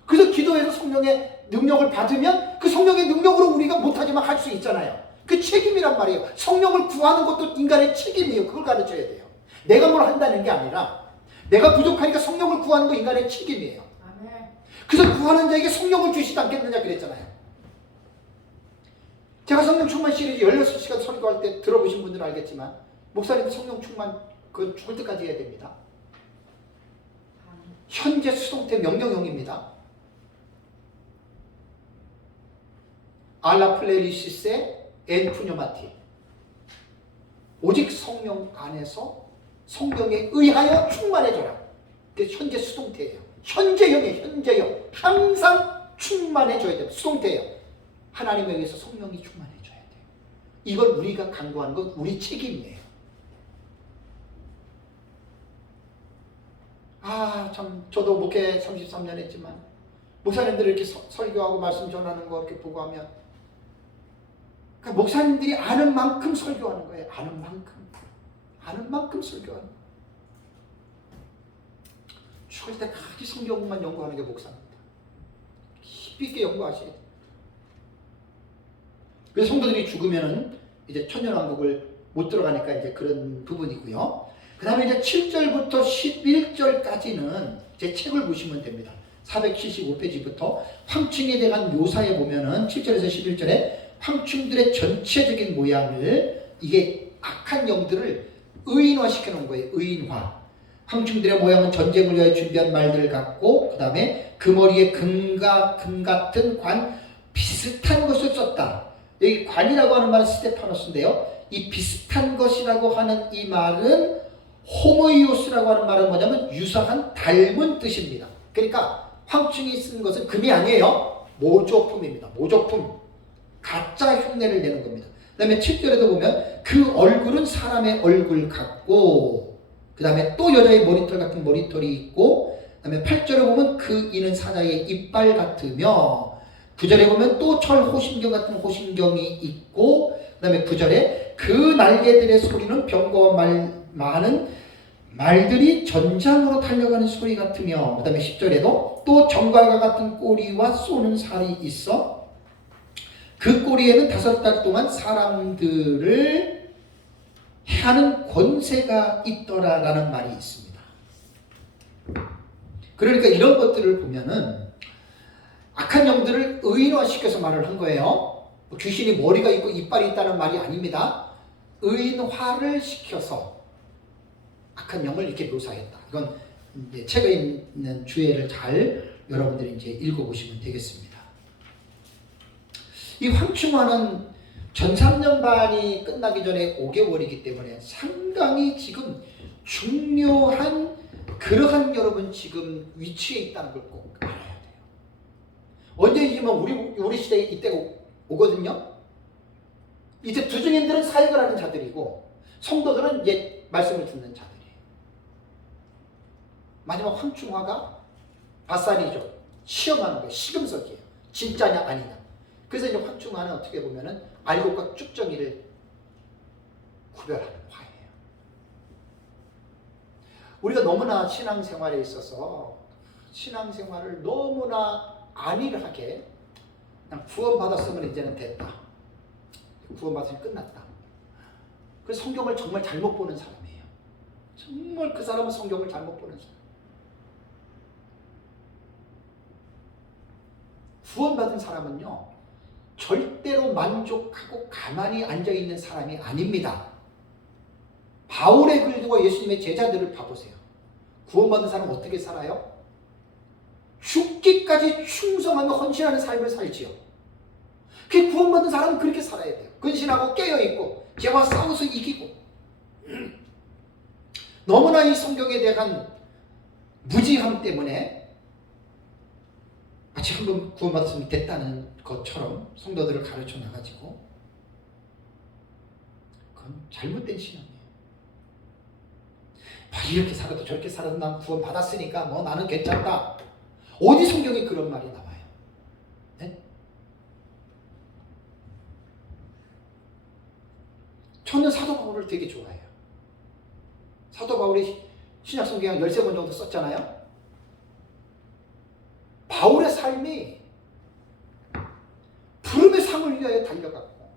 그래서 기도해서 성령의 능력을 받으면 그 성령의 능력으로 우리가 못하지만 할 수 있잖아요. 그 책임이란 말이에요. 성령을 구하는 것도 인간의 책임이에요. 그걸 가르쳐야 돼요. 내가 뭘 한다는 게 아니라 내가 부족하니까 성령을 구하는 거 인간의 책임이에요. 그래서 구하는 자에게 성령을 주시지 않겠느냐 그랬잖아요. 제가 성령 충만 시리즈 16시간 설교할 때 들어보신 분들은 알겠지만 목사님 성령 충만 그건 죽을 때까지 해야 됩니다. 현재 수동태 명령형입니다. 알라 플레리시스의 엔푸뇨마티. 오직 성령 안에서 성령에 의하여 충만해져라. 그게 현재 수동태예요. 현재형이에요. 현재형. 항상 충만해져야 돼요. 수동태예요. 하나님에 의해서 성령이 충만해져야 돼요. 이걸 우리가 강구하는 건 우리 책임이에요. 참 저도 목회 33년 했지만 목사님들이 이렇게 설교하고 말씀 전하는 거 이렇게 보고 하면 그러니까 목사님들이 아는 만큼 설교하는 거예요. 아는 만큼 설교하는 거예요. 죽을 때까지 성경만 연구하는 게 목사입니다. 깊이 있게 연구하셔야 돼요. 그래서 성도들이 죽으면은 이제 천년왕국을 못 들어가니까 이제 그런 부분이고요. 그 다음에 이제 7절부터 11절까지는 제 책을 보시면 됩니다. 475페이지부터 황충에 대한 묘사에 보면은 7절에서 11절에 황충들의 전체적인 모양을 이게 악한 영들을 의인화시켜 놓은 거예요. 의인화. 황충들의 모양은 전쟁을 위하여 준비한 말들 같고 그 다음에 그 머리에 금 같은 관 비슷한 것을 썼다. 여기 관이라고 하는 말은 스테파노스인데요. 이 비슷한 것이라고 하는 이 말은 호모이오스라고 하는 말은 뭐냐면 유사한 닮은 뜻입니다. 그러니까 황충이 쓴 것은 금이 아니에요. 모조품입니다. 모조품. 가짜 흉내를 내는 겁니다. 그 다음에 7절에도 보면 그 얼굴은 사람의 얼굴 같고 그 다음에 또 여자의 머리털 같은 머리털이 있고 그 다음에 8절에 보면 그 이는 사자의 이빨 같으며 9절에 보면 또 철 호신경 같은 호신경이 있고 그 다음에 9절에 그 날개들의 소리는 병거와 많은 말들이 전장으로 달려가는 소리 같으며 그 다음에 10절에도 또 정갈과 같은 꼬리와 쏘는 살이 있어 그 꼬리에는 5달 동안 사람들을 해하는 권세가 있더라라는 말이 있습니다. 그러니까 이런 것들을 보면은 악한 영들을 의인화시켜서 말을 한 거예요. 귀신이 머리가 있고 이빨이 있다는 말이 아닙니다. 의인화를 시켜서 악한 영을 이렇게 묘사했다. 이건 이제 책에 있는 주해를 잘 여러분들이 이제 읽어보시면 되겠습니다. 이 황충화는 전 3년반이 끝나기 전에 5개월이기 때문에 상당히 지금 중요한 그러한 여러분 지금 위치에 있다는 걸 꼭 알아야 돼요. 언제이지만 우리 시대에 이때가 오거든요. 이제 두중인들은 사역을 하는 자들이고 성도들은 이제 말씀을 듣는 자들이에요. 마지막 황충화가 바산이죠. 시험하는 거예요. 시금석이에요. 진짜냐 아니냐. 그래서 이제 황충화는 어떻게 보면은 알곡과 쭉정이를 구별하는 화예요. 우리가 너무나 신앙생활에 있어서 신앙생활을 너무나 안일하게 그냥 구원받았으면 이제는 됐다. 구원받았으면 끝났다. 그래서 성경을 정말 잘못 보는 사람이에요. 정말 그 사람은 성경을 잘못 보는 사람. 구원받은 사람은요 절대로 만족하고 가만히 앉아있는 사람이 아닙니다. 바울의 글과 예수님의 제자들을 봐보세요. 구원받은 사람은 어떻게 살아요? 죽기까지 충성하며 헌신하는 삶을 살지요. 그 구원받은 사람은 그렇게 살아야 돼요. 근신하고 깨어있고 죄와 싸워서 이기고. 너무나 이 성경에 대한 무지함 때문에 마치 한번 구원받았으면 됐다는 것처럼 성도들을 가르쳐 나가지고 그건 잘못된 신앙이에요. 이렇게 살아도 저렇게 살아도 난 구원받았으니까 뭐 나는 괜찮다. 어디 성경에 그런 말이 나와요? 네? 저는 사도 바울을 되게 좋아해요. 사도 바울이 신약성경 13권 정도 썼잖아요. 바울의 삶이 부름의 상을 위하여 달려갔고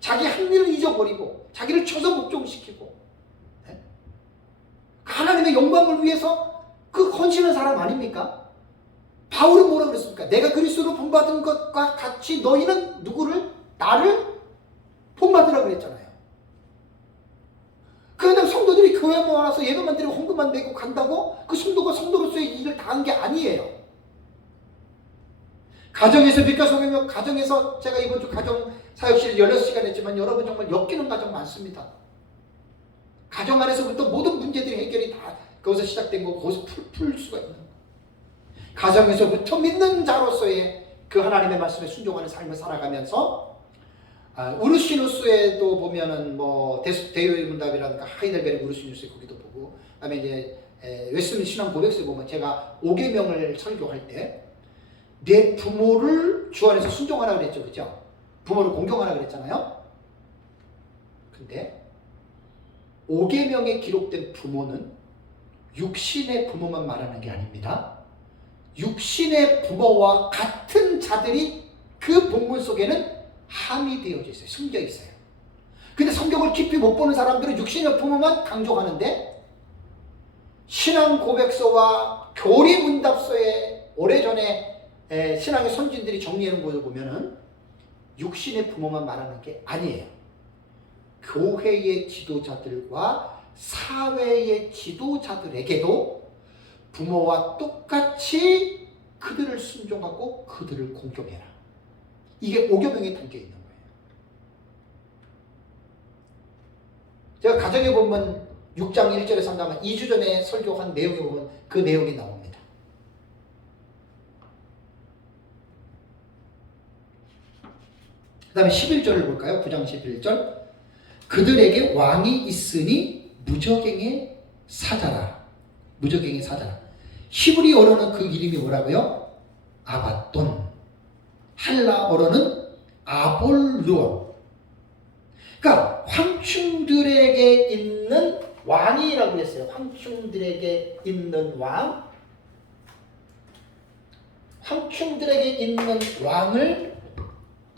자기 한 일을 잊어버리고 자기를 쳐서 복종시키고 하나님의 영광을 위해서 그 헌신한 사람 아닙니까? 바울은 뭐라 그랬습니까? 내가 그리스도로 본받은 것과 같이 너희는 누구를? 나를 본받으라 그랬잖아요. 그런데 성도들이 교회 모아서 예배만 드리고 헌금만 내고 간다고 그 성도가 성도로서의 일을 다 한 게 아니에요. 가정에서 빛과 소금이며 가정에서 제가 이번 주 가정 사역실을 16시간 했지만 여러분 정말 엮이는 가정 많습니다. 가정 안에서부터 모든 문제들이 해결이 다 거기서 시작된 거고 거기서 풀 수가 있는 거예요. 가정에서부터 믿는 자로서의 그 하나님의 말씀에 순종하는 삶을 살아가면서 우르시누스에도 보면은 뭐 대요의 문답이라든가 하이델베르 우르시누스 거기도 보고 그다음에 이제 웨스민 신앙 고백서에 보면 제가 5계명을 설교할 때 내 부모를 주 안에서 순종하라 그랬죠. 그죠? 부모를 공경하라 그랬잖아요. 근데 5계명에 기록된 부모는 육신의 부모만 말하는 게 아닙니다. 육신의 부모와 같은 자들이 그 본문 속에는 함의되어져 있어요. 숨겨 있어요. 근데 성경을 깊이 못 보는 사람들은 육신의 부모만 강조하는데 신앙 고백서와 교리 문답서에 오래전에 신앙의 선진들이 정리하는 것을 보면은 육신의 부모만 말하는 게 아니에요. 교회의 지도자들과 사회의 지도자들에게도 부모와 똑같이 그들을 순종하고 그들을 공경해라. 이게 오교명에 담겨 있는 거예요. 제가 가정에 보면 6장 1절에서 한다면 2주 전에 설교한 내용에 보면 그 내용이 나옵니다. 그 다음에 11절을 볼까요? 9장 11절. 그들에게 왕이 있으니 무저갱의 사자라. 무저갱의 사자라. 히브리어로는 그 이름이 뭐라고요? 아바돈. 헬라어로는 아볼루온. 그러니까 황충들에게 있는 왕이라고 했어요. 황충들에게 있는 왕. 황충들에게 있는 왕을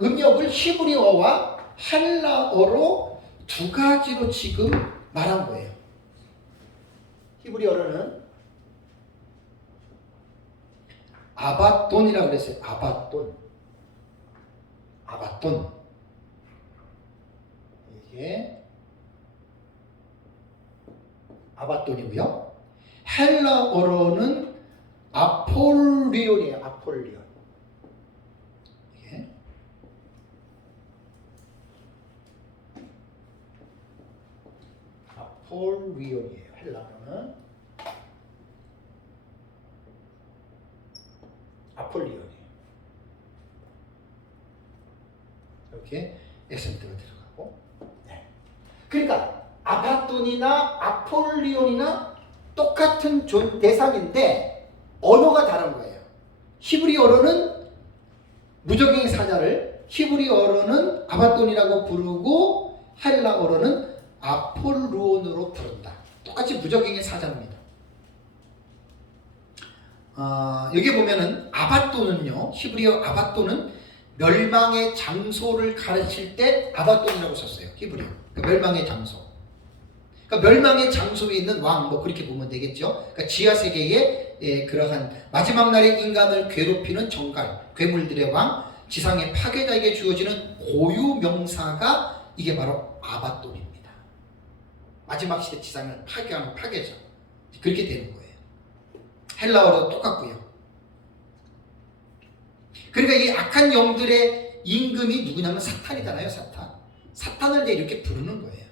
음역을 히브리어와 헬라어로 두 가지로 지금 말한 거예요. 히브리어로는 아바돈이라고 그랬어요. 아바돈. 아바돈. 이게 아바돈이고요. 헬라어로는 아폴리온이에요. 아폴리온. 이게 아폴리온이에요. 헬라어는 아폴리온이에요. 이렇게 에센트가 들어가고. 네. 그러니까 아바돈이나 아폴리온이나 똑같은 대상인데 언어가 다른 거예요. 히브리어로는 무저갱의 사자를 히브리어로는 아바돈이라고 부르고 헬라어로는 아폴루온으로 부른다. 똑같이 무저갱의 사자입니다. 여기 보면은 아바돈은요, 히브리어 아바돈은 멸망의 장소를 가르칠 때 아바돈이라고 썼어요. 히브리어. 그러니까 멸망의 장소. 그러니까 멸망의 장소에 있는 왕, 뭐 그렇게 보면 되겠죠. 그러니까 지하 세계의 그러한 마지막 날의 인간을 괴롭히는 정갈, 괴물들의 왕, 지상의 파괴자에게 주어지는 고유 명사가 이게 바로 아바돈입니다. 마지막 시대 지상을 파괴하는 파괴자. 그렇게 되는 거예요. 헬라어도 똑같고요. 그러니까 이 악한 영들의 임금이 누구냐면 사탄이잖아요. 사탄을 이제 이렇게 부르는 거예요.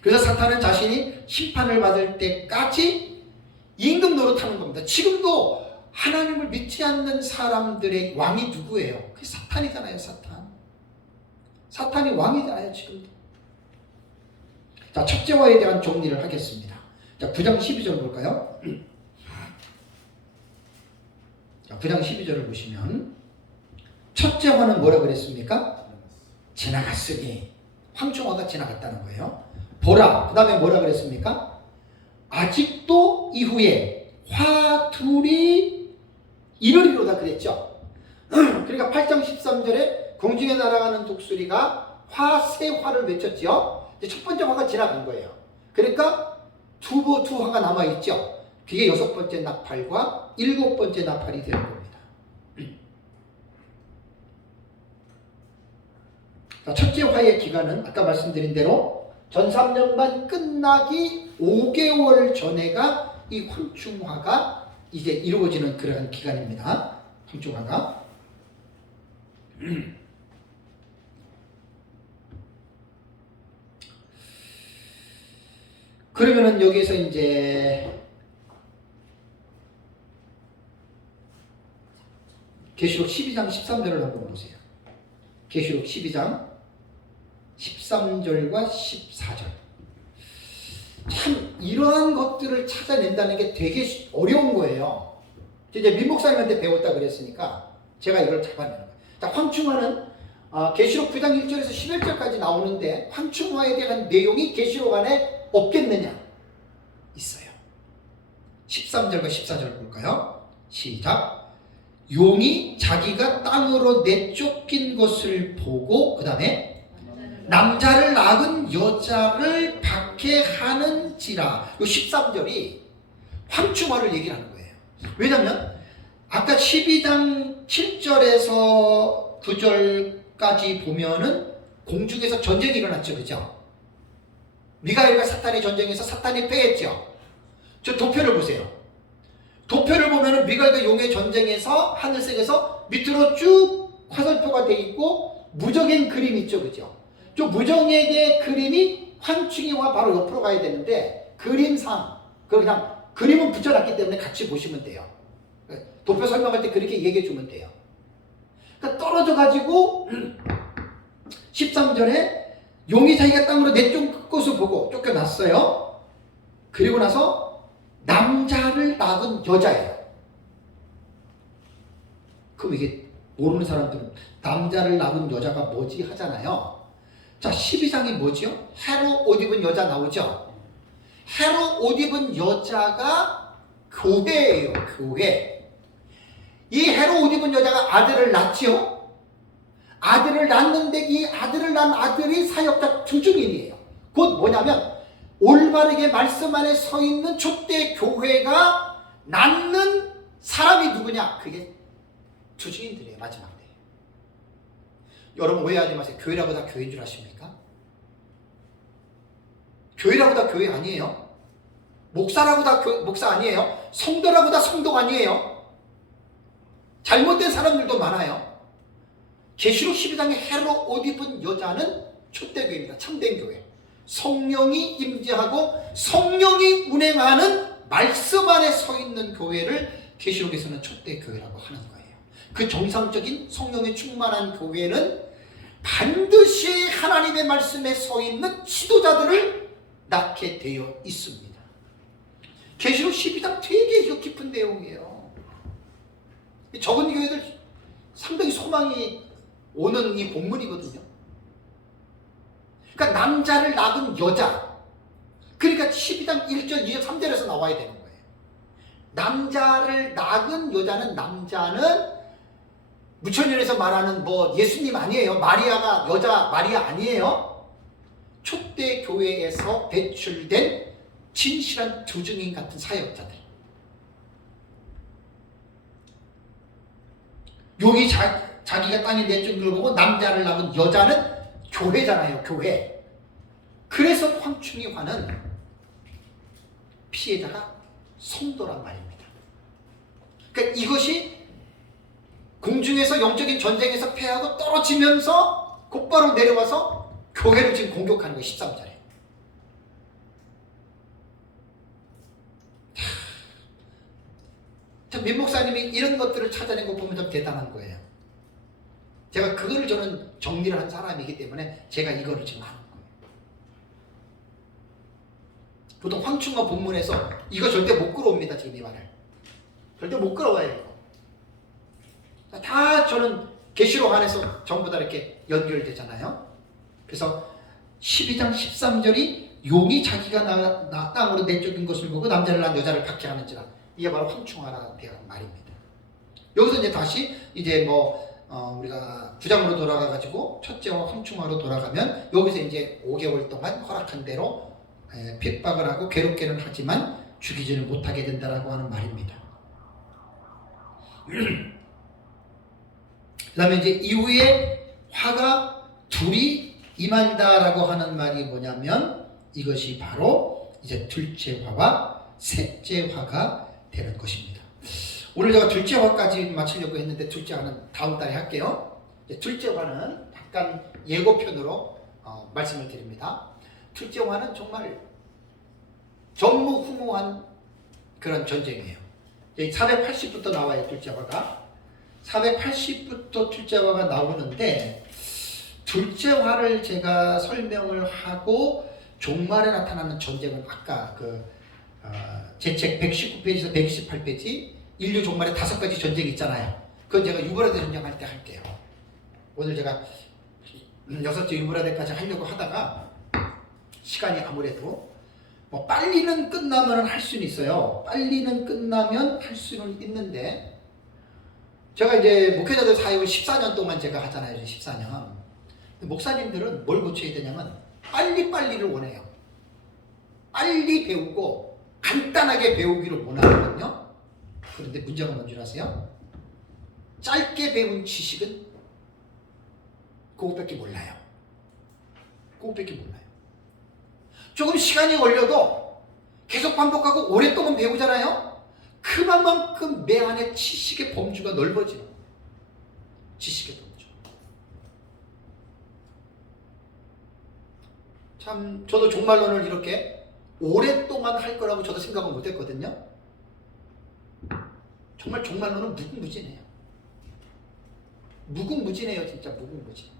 그래서 사탄은 자신이 심판을 받을 때까지 임금 노릇하는 겁니다. 지금도 하나님을 믿지 않는 사람들의 왕이 누구예요? 그게 사탄이잖아요. 사탄이 왕이잖아요. 지금도. 자, 첫째화에 대한 정리를 하겠습니다. 자, 9장 12절 볼까요? 자, 9장 12절을 보시면 첫째 화는 뭐라고 그랬습니까? 지나갔으니. 황충화가 지나갔다는 거예요. 보라. 그 다음에 뭐라 그랬습니까? 아직도 이후에 화 둘이 이르리로다 그랬죠. 그러니까 8장 13절에 공중에 날아가는 독수리가 화 세 화를 외쳤죠. 첫 번째 화가 지나간 거예요. 그러니까 두 화가 남아있죠. 그게 6번째 나팔과 7번째 나팔이 되는 겁니다. 첫째 화의 기간은 아까 말씀드린 대로 전삼년반 끝나기 5개월 전에가 이 황충화가 이제 이루어지는 그런 기간입니다. 황충화가. 그러면은 여기서 이제 계시록 12장 13절을 한번 보세요. 계시록 12장 13절과 14절. 참 이러한 것들을 찾아낸다는 게 되게 어려운 거예요. 이제 민목사님한테 배웠다 그랬으니까 제가 이걸 잡아내는 거예요. 자, 황충화는 계시록 9장 1절에서 11절까지 나오는데 황충화에 대한 내용이 계시록 안에 없겠느냐? 있어요. 13절과 14절 볼까요? 시작. 용이 자기가 땅으로 내쫓긴 것을 보고 그 다음에 남자를 낳은 여자를 박해하는지라. 이 13절이 황충화를 얘기를 하는 거예요. 왜냐하면 아까 12장 7절에서 9절까지 보면은 공중에서 전쟁이 일어났죠. 그죠? 미가엘과 사탄의 전쟁에서 사탄이 패했죠. 저 도표를 보세요. 도표를 보면은 미가엘과 용의 전쟁에서 하늘색에서 밑으로 쭉 화살표가 돼 있고 무적의 그림이 있죠, 그죠? 저 무적의 그림이 환충이와 바로 옆으로 가야 되는데 그림상 그냥 그림은 붙여놨기 때문에 같이 보시면 돼요. 도표 설명할 때 그렇게 얘기해 주면 돼요. 그러니까 떨어져 가지고 13절에 용이 자기가 땅으로 내쫓은 것을 보고 쫓겨났어요. 그리고 나서 남자를 낳은 여자예요. 그럼 이게 모르는 사람들은 남자를 낳은 여자가 뭐지 하잖아요. 자, 12장이 뭐죠? 해로 옷 입은 여자 나오죠? 해로 옷 입은 여자가 교회예요, 교회. 이 해로 옷 입은 여자가 아들을 낳지요? 아들을 낳는데 이 아들을 낳은 아들이 사역자 주중인이에요. 곧 뭐냐면 올바르게 말씀 안에 서 있는 초대 교회가 낳는 사람이 누구냐? 그게 주중인들이에요. 마지막 때. 여러분 오해하지 마세요. 교회라고 다 교회인 줄 아십니까? 교회라고 다 교회 아니에요. 목사라고 다 목사 아니에요. 성도라고 다 성도 아니에요. 잘못된 사람들도 많아요. 계시록 12장의 해로 옷 입은 여자는 초대교회입니다. 참된 교회. 성령이 임재하고 성령이 운행하는 말씀 안에 서 있는 교회를 계시록에서는 초대교회라고 하는 거예요. 그 정상적인 성령에 충만한 교회는 반드시 하나님의 말씀에 서 있는 지도자들을 낳게 되어 있습니다. 계시록 12장 되게 깊은 내용이에요. 적은 교회들 상당히 소망이 오는 이 본문이거든요. 그러니까 남자를 낳은 여자. 그러니까 12장 1절, 2절, 3절에서 나와야 되는 거예요. 남자를 낳은 여자는 남자는 무천년에서 말하는 뭐 예수님 아니에요. 마리아가 여자 마리아 아니에요. 초대 교회에서 배출된 진실한 주증인 같은 사역자들. 용이 자기가 땅에 내쫓은 걸 보고 남자를 낳은 여자는 교회잖아요, 교회. 그래서 황충이 화는 피해자가 성도란 말입니다. 그러니까 이것이 공중에서 영적인 전쟁에서 패하고 떨어지면서 곧바로 내려와서 교회를 지금 공격하는 거예요, 13절에. 민 목사님이 이런 것들을 찾아낸 거 보면 좀 대단한 거예요. 제가 그거를 저는 정리를 한 사람이기 때문에 제가 이거를 지금 하는 거예요. 보통 황충과 본문에서 이거 절대 못 끌어옵니다. 지금 이 말을 절대 못 끌어와요. 이거 다 저는 계시록 안에서 전부 다 이렇게 연결되잖아요. 그래서 12장 13절이 용이 자기가 땅으로 내쫓은 것을 보고 남자를 낳은 여자를 박해하는지라. 이게 바로 황충하라는 대한 말입니다. 여기서 이제 다시 이제 우리가 9장으로 돌아가 가지고 첫째와 황충하로 돌아가면 여기서 이제 5개월 동안 허락한 대로 핍박을 하고 괴롭게는 하지만 죽이지는 못하게 된다라고 하는 말입니다. 그 다음에 이제 이후에 화가 둘이 임한다라고 하는 말이 뭐냐면 이것이 바로 이제 둘째 화와 셋째 화가 되는 것입니다. 오늘 제가 둘째 화까지 마치려고 했는데 둘째 화는 다음 달에 할게요. 둘째 화는 약간 예고편으로 말씀을 드립니다. 둘째 화는 정말 전무후무한 그런 전쟁이에요. 480부터 나와요. 둘째 화가 480부터 둘째 화가 나오는데 둘째 화를 제가 설명을 하고 종말에 나타나는 전쟁은 아까 제 책 119페이지에서 128페이지 인류 종말에 5가지 전쟁이 있잖아요. 그건 제가 유브라데 전쟁할 때 할게요. 오늘 제가 6째 유브라데까지 하려고 하다가 시간이 아무래도 빨리는 끝나면 할 수는 있어요. 빨리는 끝나면 할 수는 있는데 제가 이제 목회자들 사역을 14년 동안 제가 하잖아요. 14년. 목사님들은 뭘 고쳐야 되냐면 빨리빨리를 원해요. 빨리 배우고 간단하게 배우기를 원하거든요. 그런데 문제가 뭔지 아세요? 짧게 배운 지식은 그것밖에 몰라요. 그것밖에 몰라요. 조금 시간이 걸려도 계속 반복하고 오랫동안 배우잖아요. 그만큼 내 안에 지식의 범주가 넓어지는 거예요. 지식의 범주. 참 저도 종말론을 이렇게 오랫동안 할 거라고 저도 생각은 못했거든요. 정말 종말론은 무궁무진해요. 무궁무진해요. 진짜 무궁무진.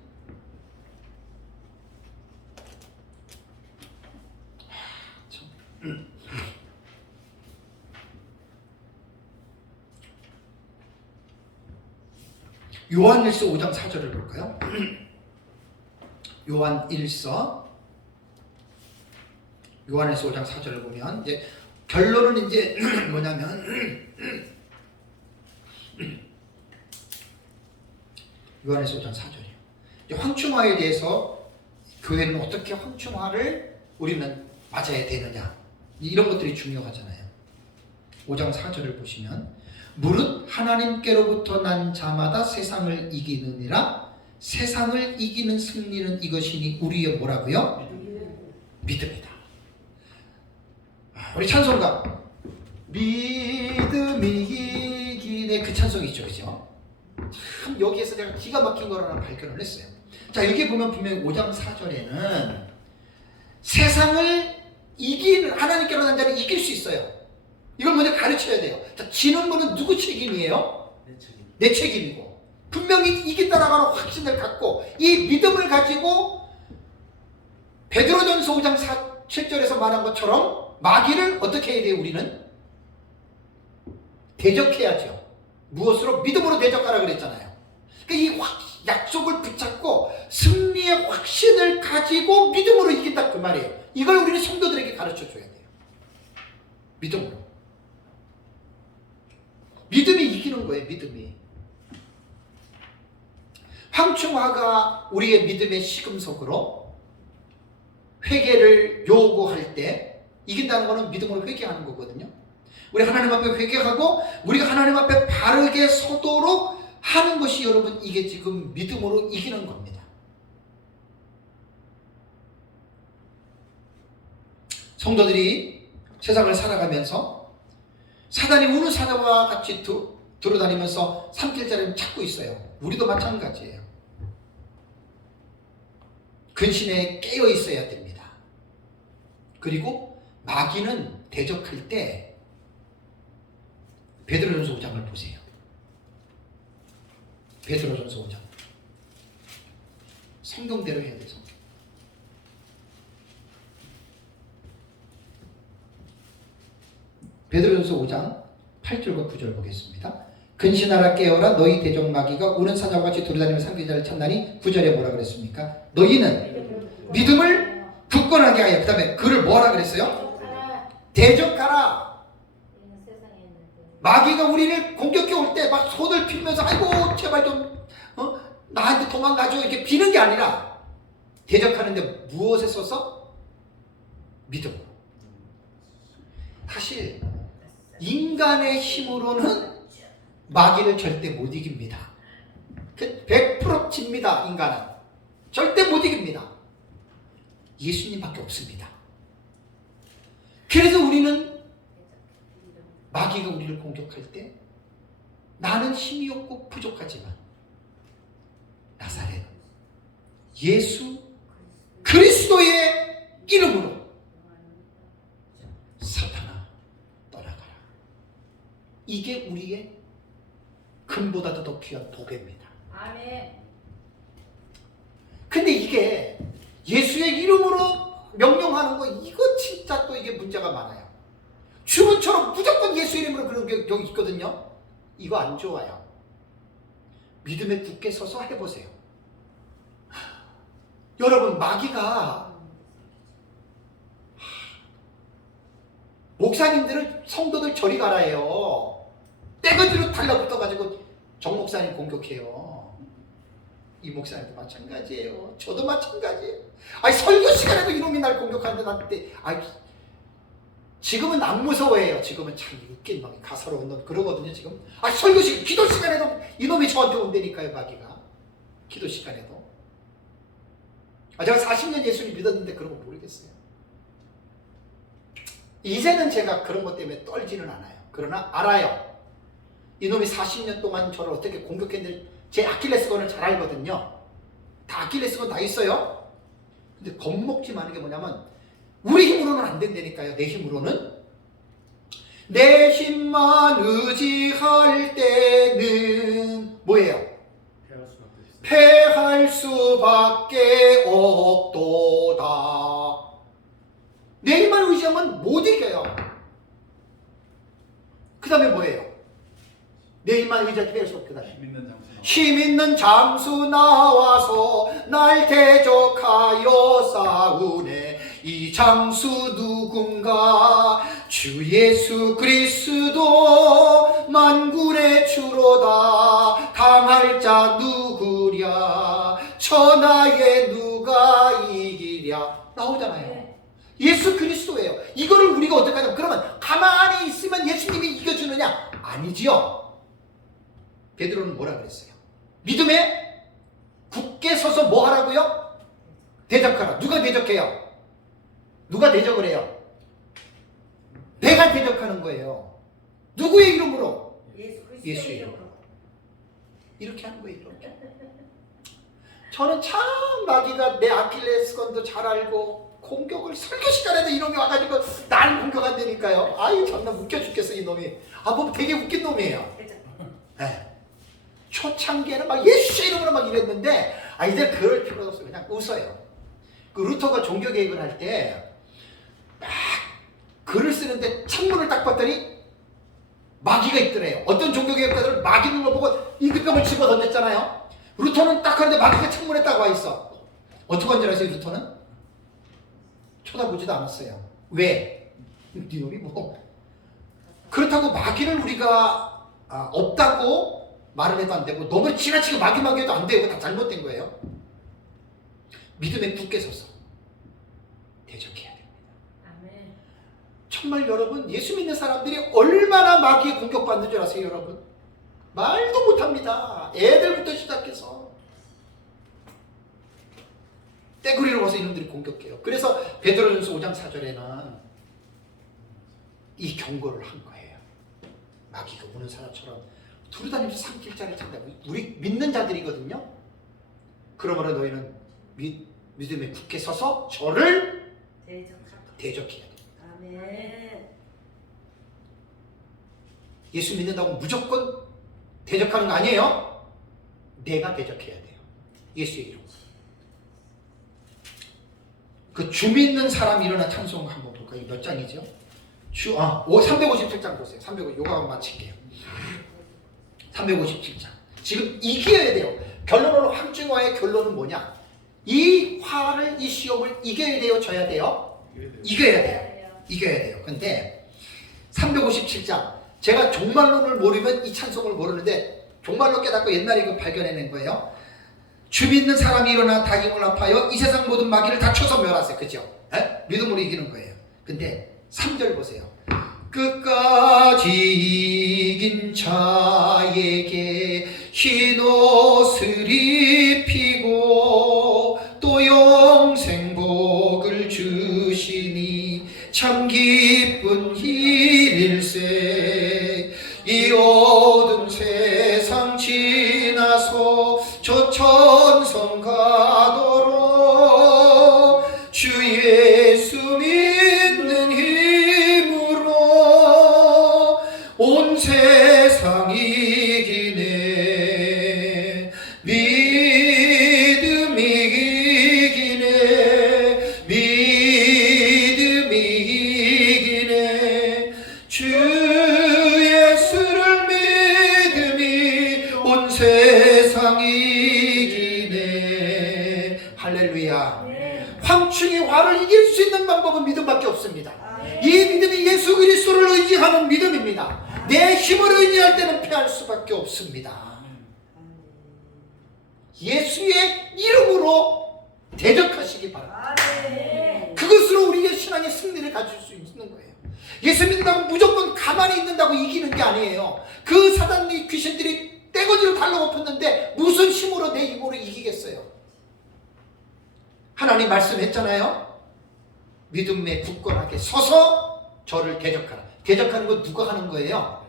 요한일서 5장 4절을 볼까요? 요한일서 5장 4절을 보면 이제 결론은 이제 뭐냐면 요한일서 5장 4절이에요. 황충화에 대해서 교회는 어떻게 황충화를 우리는 맞아야 되느냐, 이런 것들이 중요하잖아요. 5장 4절을 보시면 무릇 하나님께로부터 난 자마다 세상을 이기느니라. 세상을 이기는 승리는 이것이니 우리의 뭐라고요? 믿음이다. 우리 찬송가 믿음이 이기네, 그 찬송이 있죠, 그죠? 참 여기에서 내가 기가 막힌 걸 하나 발견을 했어요. 자, 여기 보면 분명히 5장 4절에는 세상을 이기는, 하나님께로 난 자를 이길 수 있어요. 이걸 먼저 가르쳐야 돼요. 자, 지는 거는 누구 책임이에요? 내 책임이고, 분명히 이긴다라고 하는 확신을 갖고 이 믿음을 가지고 베드로전서 5장 7절에서 말한 것처럼 마귀를 어떻게 해야 돼요? 우리는 대적해야죠. 무엇으로? 믿음으로 대적하라 그랬잖아요. 그러니까 이 약속을 붙잡고 승리의 확신을 가지고 믿음으로 이긴다, 그 말이에요. 이걸 우리는 성도들에게 가르쳐 줘야 돼요. 믿음으로. 믿음이 이기는 거예요. 믿음이. 황충화가 우리의 믿음의 시금석으로 회개를 요구할 때 이긴다는 것은 믿음으로 회개하는 거거든요. 우리 하나님 앞에 회개하고 우리가 하나님 앞에 바르게 서도록 하는 것이, 여러분, 이게 지금 믿음으로 이기는 겁니다. 성도들이 세상을 살아가면서 사단이 우는 사자와 같이 돌아다니면서 삼킬자를 찾고 있어요. 우리도 마찬가지예요. 근신에 깨어 있어야 됩니다. 그리고 마귀는 대적할 때 베드로전서 5장을 보세요. 베드로전서 5장. 성경대로 해야 돼서. 베드로전서 5장 8절과 9절 보겠습니다. 근신하라 깨어라, 너희 대적 마귀가 우는 사자와 같이 돌아다니며 삼킬자를 찾나니. 9절에 뭐라 그랬습니까? 너희는 믿음을 굳건하게 하여, 그 다음에 그를 뭐라 그랬어요? 대적하라. 마귀가 우리를 공격해 올 때 막 손을 빌면서 아이고 제발 좀 나한테 도망가줘 이렇게 비는 게 아니라 대적하는데 무엇에 써서? 믿음으로. 사실 인간의 힘으로는 마귀를 절대 못 이깁니다. 100% 집니다. 인간은 절대 못 이깁니다. 예수님밖에 없습니다. 그래서 우리는 마귀가 우리를 공격할 때 나는 힘이 없고 부족하지만 나사렛 예수 그리스도의 이름으로 사탄아 떠나가라. 이게 우리의 금보다도 더 귀한 보배입니다. 아멘. 근데 이게 예수의 이름으로 명령하는 거, 이거 진짜 또 이게 문제가 많아요. 주문처럼 무조건 예수 이름으로 그런 게 여기 있거든요. 이거 안 좋아요. 믿음에 굳게 서서 해보세요. 여러분, 마귀가 목사님들을, 성도들 저리 가라 해요. 떼거지로 달라붙어가지고 정 목사님 공격해요. 이 목사님도 마찬가지예요. 저도 마찬가지예요. 아니, 설교 시간에도 이놈이 날 공격하는데 나한테, 아니, 지금은 안 무서워해요. 지금은 참 웃긴 놈이 가사로운 놈 그러거든요. 지금 설교 시간, 기도 시간에도 이놈이 저한테 온다니까요. 마귀가 기도 시간에도. 제가 40년 예수님 믿었는데 그런 거 모르겠어요. 이제는 제가 그런 것 때문에 떨지는 않아요. 그러나 알아요. 이놈이 40년 동안 저를 어떻게 공격했는지 제 아킬레스건을 잘 알거든요. 다 아킬레스건 다 있어요. 근데 겁먹지 마는 게 뭐냐면 우리 힘으로는 안 된다니까요. 내 힘으로는. 내 힘만 의지할 때는 뭐예요? 패할 수밖에 없도다. 내 힘만 의지하면 못 이겨요. 그 다음에 뭐예요? 내 힘만 의지할 때 패할 수 없다. 힘 있는 장수 나와서 날 대적하여 싸우네. 이 장수 누군가? 주 예수 그리스도 만군의 주로다. 당할 자 누구랴? 천하에 누가 이기랴? 나오잖아요. 예수 그리스도예요. 이거를 우리가 어떻게 하냐면, 그러면 가만히 있으면 예수님이 이겨주느냐? 아니지요. 베드로는 뭐라 그랬어요? 믿음에 굳게 서서 뭐 하라고요? 대적하라. 누가 대적해요? 누가 대적을 해요? 내가 대적하는 거예요. 누구의 이름으로? 예수의 이름으로. 이렇게 하는 거예요. 이렇게. 저는 참 마귀가 내 아킬레스건도 잘 알고 공격을 설교 시간에도 이놈이 와가지고 날 공격한다니까요. 아유 정말 웃겨 죽겠어 이놈이. 뭐 되게 웃긴 놈이에요. 네. 초창기에는 막 예수의 이름으로 막 이랬는데 이제 그럴 필요가 없어요. 그냥 웃어요. 그 루터가 종교개혁을 할 때 막 글을 쓰는데 창문을 딱 봤더니 마귀가 있더래요. 어떤 종교개혁가들은 마귀 눈을 보고 임금을 집어 던졌잖아요. 루터는 딱 하는데 마귀가 창문에 딱 와 있어. 어떻게 한 줄 아세요? 루터는? 쳐다보지도 않았어요. 왜? 네 놈이 뭐. 그렇다고 마귀를 우리가 없다고 말을 해도 안 되고 너무 지나치게 마귀 해도 안 되고 다 잘못된 거예요. 믿음에 굳게 서서 대적해야 됩니다. 아멘. 정말 여러분 예수 믿는 사람들이 얼마나 마귀에 공격받는 줄 아세요 여러분? 말도 못합니다. 애들부터 시작해서 떼구리로 와서 이놈들이 공격해요. 그래서 베드로전서 5장 4절에는 이 경고를 한 거예요. 마귀가 우는 사람처럼 두루다니면서 산길자를 찾는다고. 우리 믿는 자들이거든요. 그러므로 너희는 믿음에 굳게 서서 저를 대적해야 돼. 아멘. 예수 믿는다고 무조건 대적하는 거 아니에요. 내가 대적해야 돼요. 예수의 이름으로. 그 주 믿는 사람 일어나 찬송 한번 볼까요? 몇 장이죠? 357장 보세요. 350, 요거 한번 마칠게요. 357장. 지금 이겨야 돼요. 결론으로 황중화의 결론은 뭐냐? 이 화를, 이 시험을 이겨야 돼요? 져야 돼요? 이겨야 돼요. 이겨야 돼요. 근데 357장. 제가 종말론을 모르면 이 찬송을 모르는데 종말론 깨닫고 옛날에 이거 발견해낸 거예요. 주 믿는 사람이 일어나 다짐을 합하여 이 세상 모든 마귀를 다 쳐서 멸하세요. 그죠? 믿음으로 이기는 거예요. 근데 3절 보세요. 끝까지 이긴 자에게 흰 옷을 입히고 또 영생 복을 주시니 참 기쁜 일일세. 이 어두운 세상 지나서 저 천성 가도록 주 예수 믿는 힘으로 온 세상 이기네. 믿음이 이기네. 믿음이 이기네. 주 예수를 믿음이 온 세상 이기네. 할렐루야. 황충의 화를 이길 수 있는 방법은 믿음밖에 없습니다. 이 믿음이 예수 그리스도를 의지하는 믿음입니다. 내 힘을 의지할 때는 패할 수밖에 없습니다. 예수의 이름으로 대적하시기 바랍니다. 그것으로 우리의 신앙의 승리를 가질 수 있는 거예요. 예수 믿는다고 무조건 가만히 있는다고 이기는 게 아니에요. 그 사단의 귀신들이 떼거지로 달라붙었는데 무슨 힘으로 내 힘으로 이기겠어요? 하나님 말씀했잖아요. 믿음에 굳건하게 서서 저를 대적하라. 대적하는 거 누가 하는 거예요?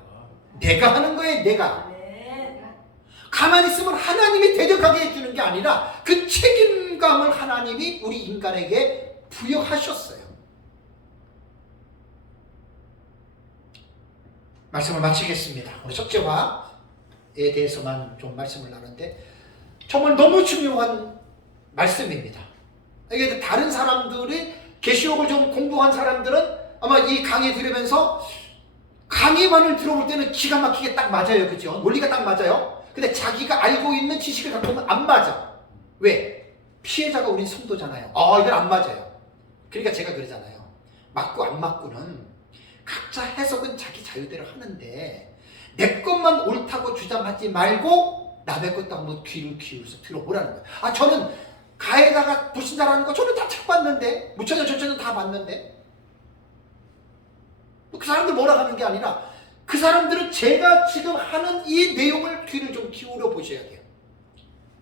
내가 하는 거예요. 내가. 가만히 있으면 하나님이 대적하게 해주는 게 아니라 그 책임감을 하나님이 우리 인간에게 부여하셨어요. 말씀을 마치겠습니다. 우리 첫째 화에 대해서만 좀 말씀을 나누는데 정말 너무 중요한 말씀입니다. 이게 다른 사람들이 계시록을 좀 공부한 사람들은 아마 이 강의 들으면서 강의만을 들어볼 때는 기가 막히게 딱 맞아요. 그죠? 논리가 딱 맞아요. 근데 자기가 알고 있는 지식을 갖고 오면 안 맞아. 왜? 피해자가 우린 성도잖아요. 이건 안 맞아요. 그러니까 제가 그러잖아요. 맞고 안 맞고는 각자 해석은 자기 자유대로 하는데 내 것만 옳다고 주장하지 말고 남의 것도 한번 귀를 기울여서 들어보라는 거예요. 저는 가에다가 불신자라는 거 저는 다 책 봤는데 무천년 전천년 다 봤는데 그 사람들 뭐라 하는 게 아니라 그 사람들은 제가 지금 하는 이 내용을 귀를 좀 기울여 보셔야 돼요.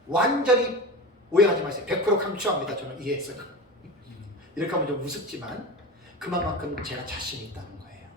완전히 오해하지 마세요. 100% 강추합니다. 저는 이해했어요. 이렇게 하면 좀 우습지만 그만큼 제가 자신이 있다는 거예요.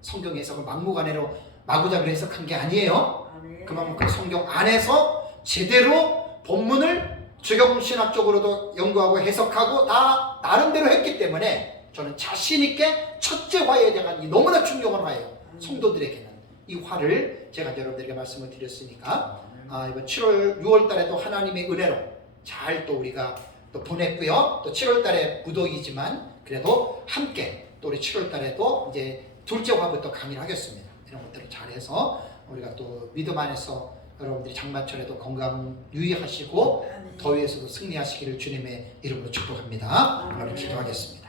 성경 해석을 막무가내로 마구잡이로 해석한 게 아니에요. 그만큼 성경 안에서 제대로 본문을 적용신학적으로도 연구하고 해석하고 다 나름대로 했기 때문에 저는 자신 있게 첫째 화에 대한 이 너무나 중요한 화예요. 성도들에게는 이 화를 제가 여러분들에게 말씀을 드렸으니까 이번 6월 달에도 하나님의 은혜로 잘 또 우리가 또 보냈고요. 또 7월 달에 무더기지만 그래도 함께 또 우리 7월 달에도 이제 둘째 화부터 강의를 하겠습니다. 이런 것들을 잘해서 우리가 또 믿음 안에서 여러분들이 장마철에도 건강 유의하시고 더위에서도 승리하시기를 주님의 이름으로 축복합니다. 여러분 기도하겠습니다.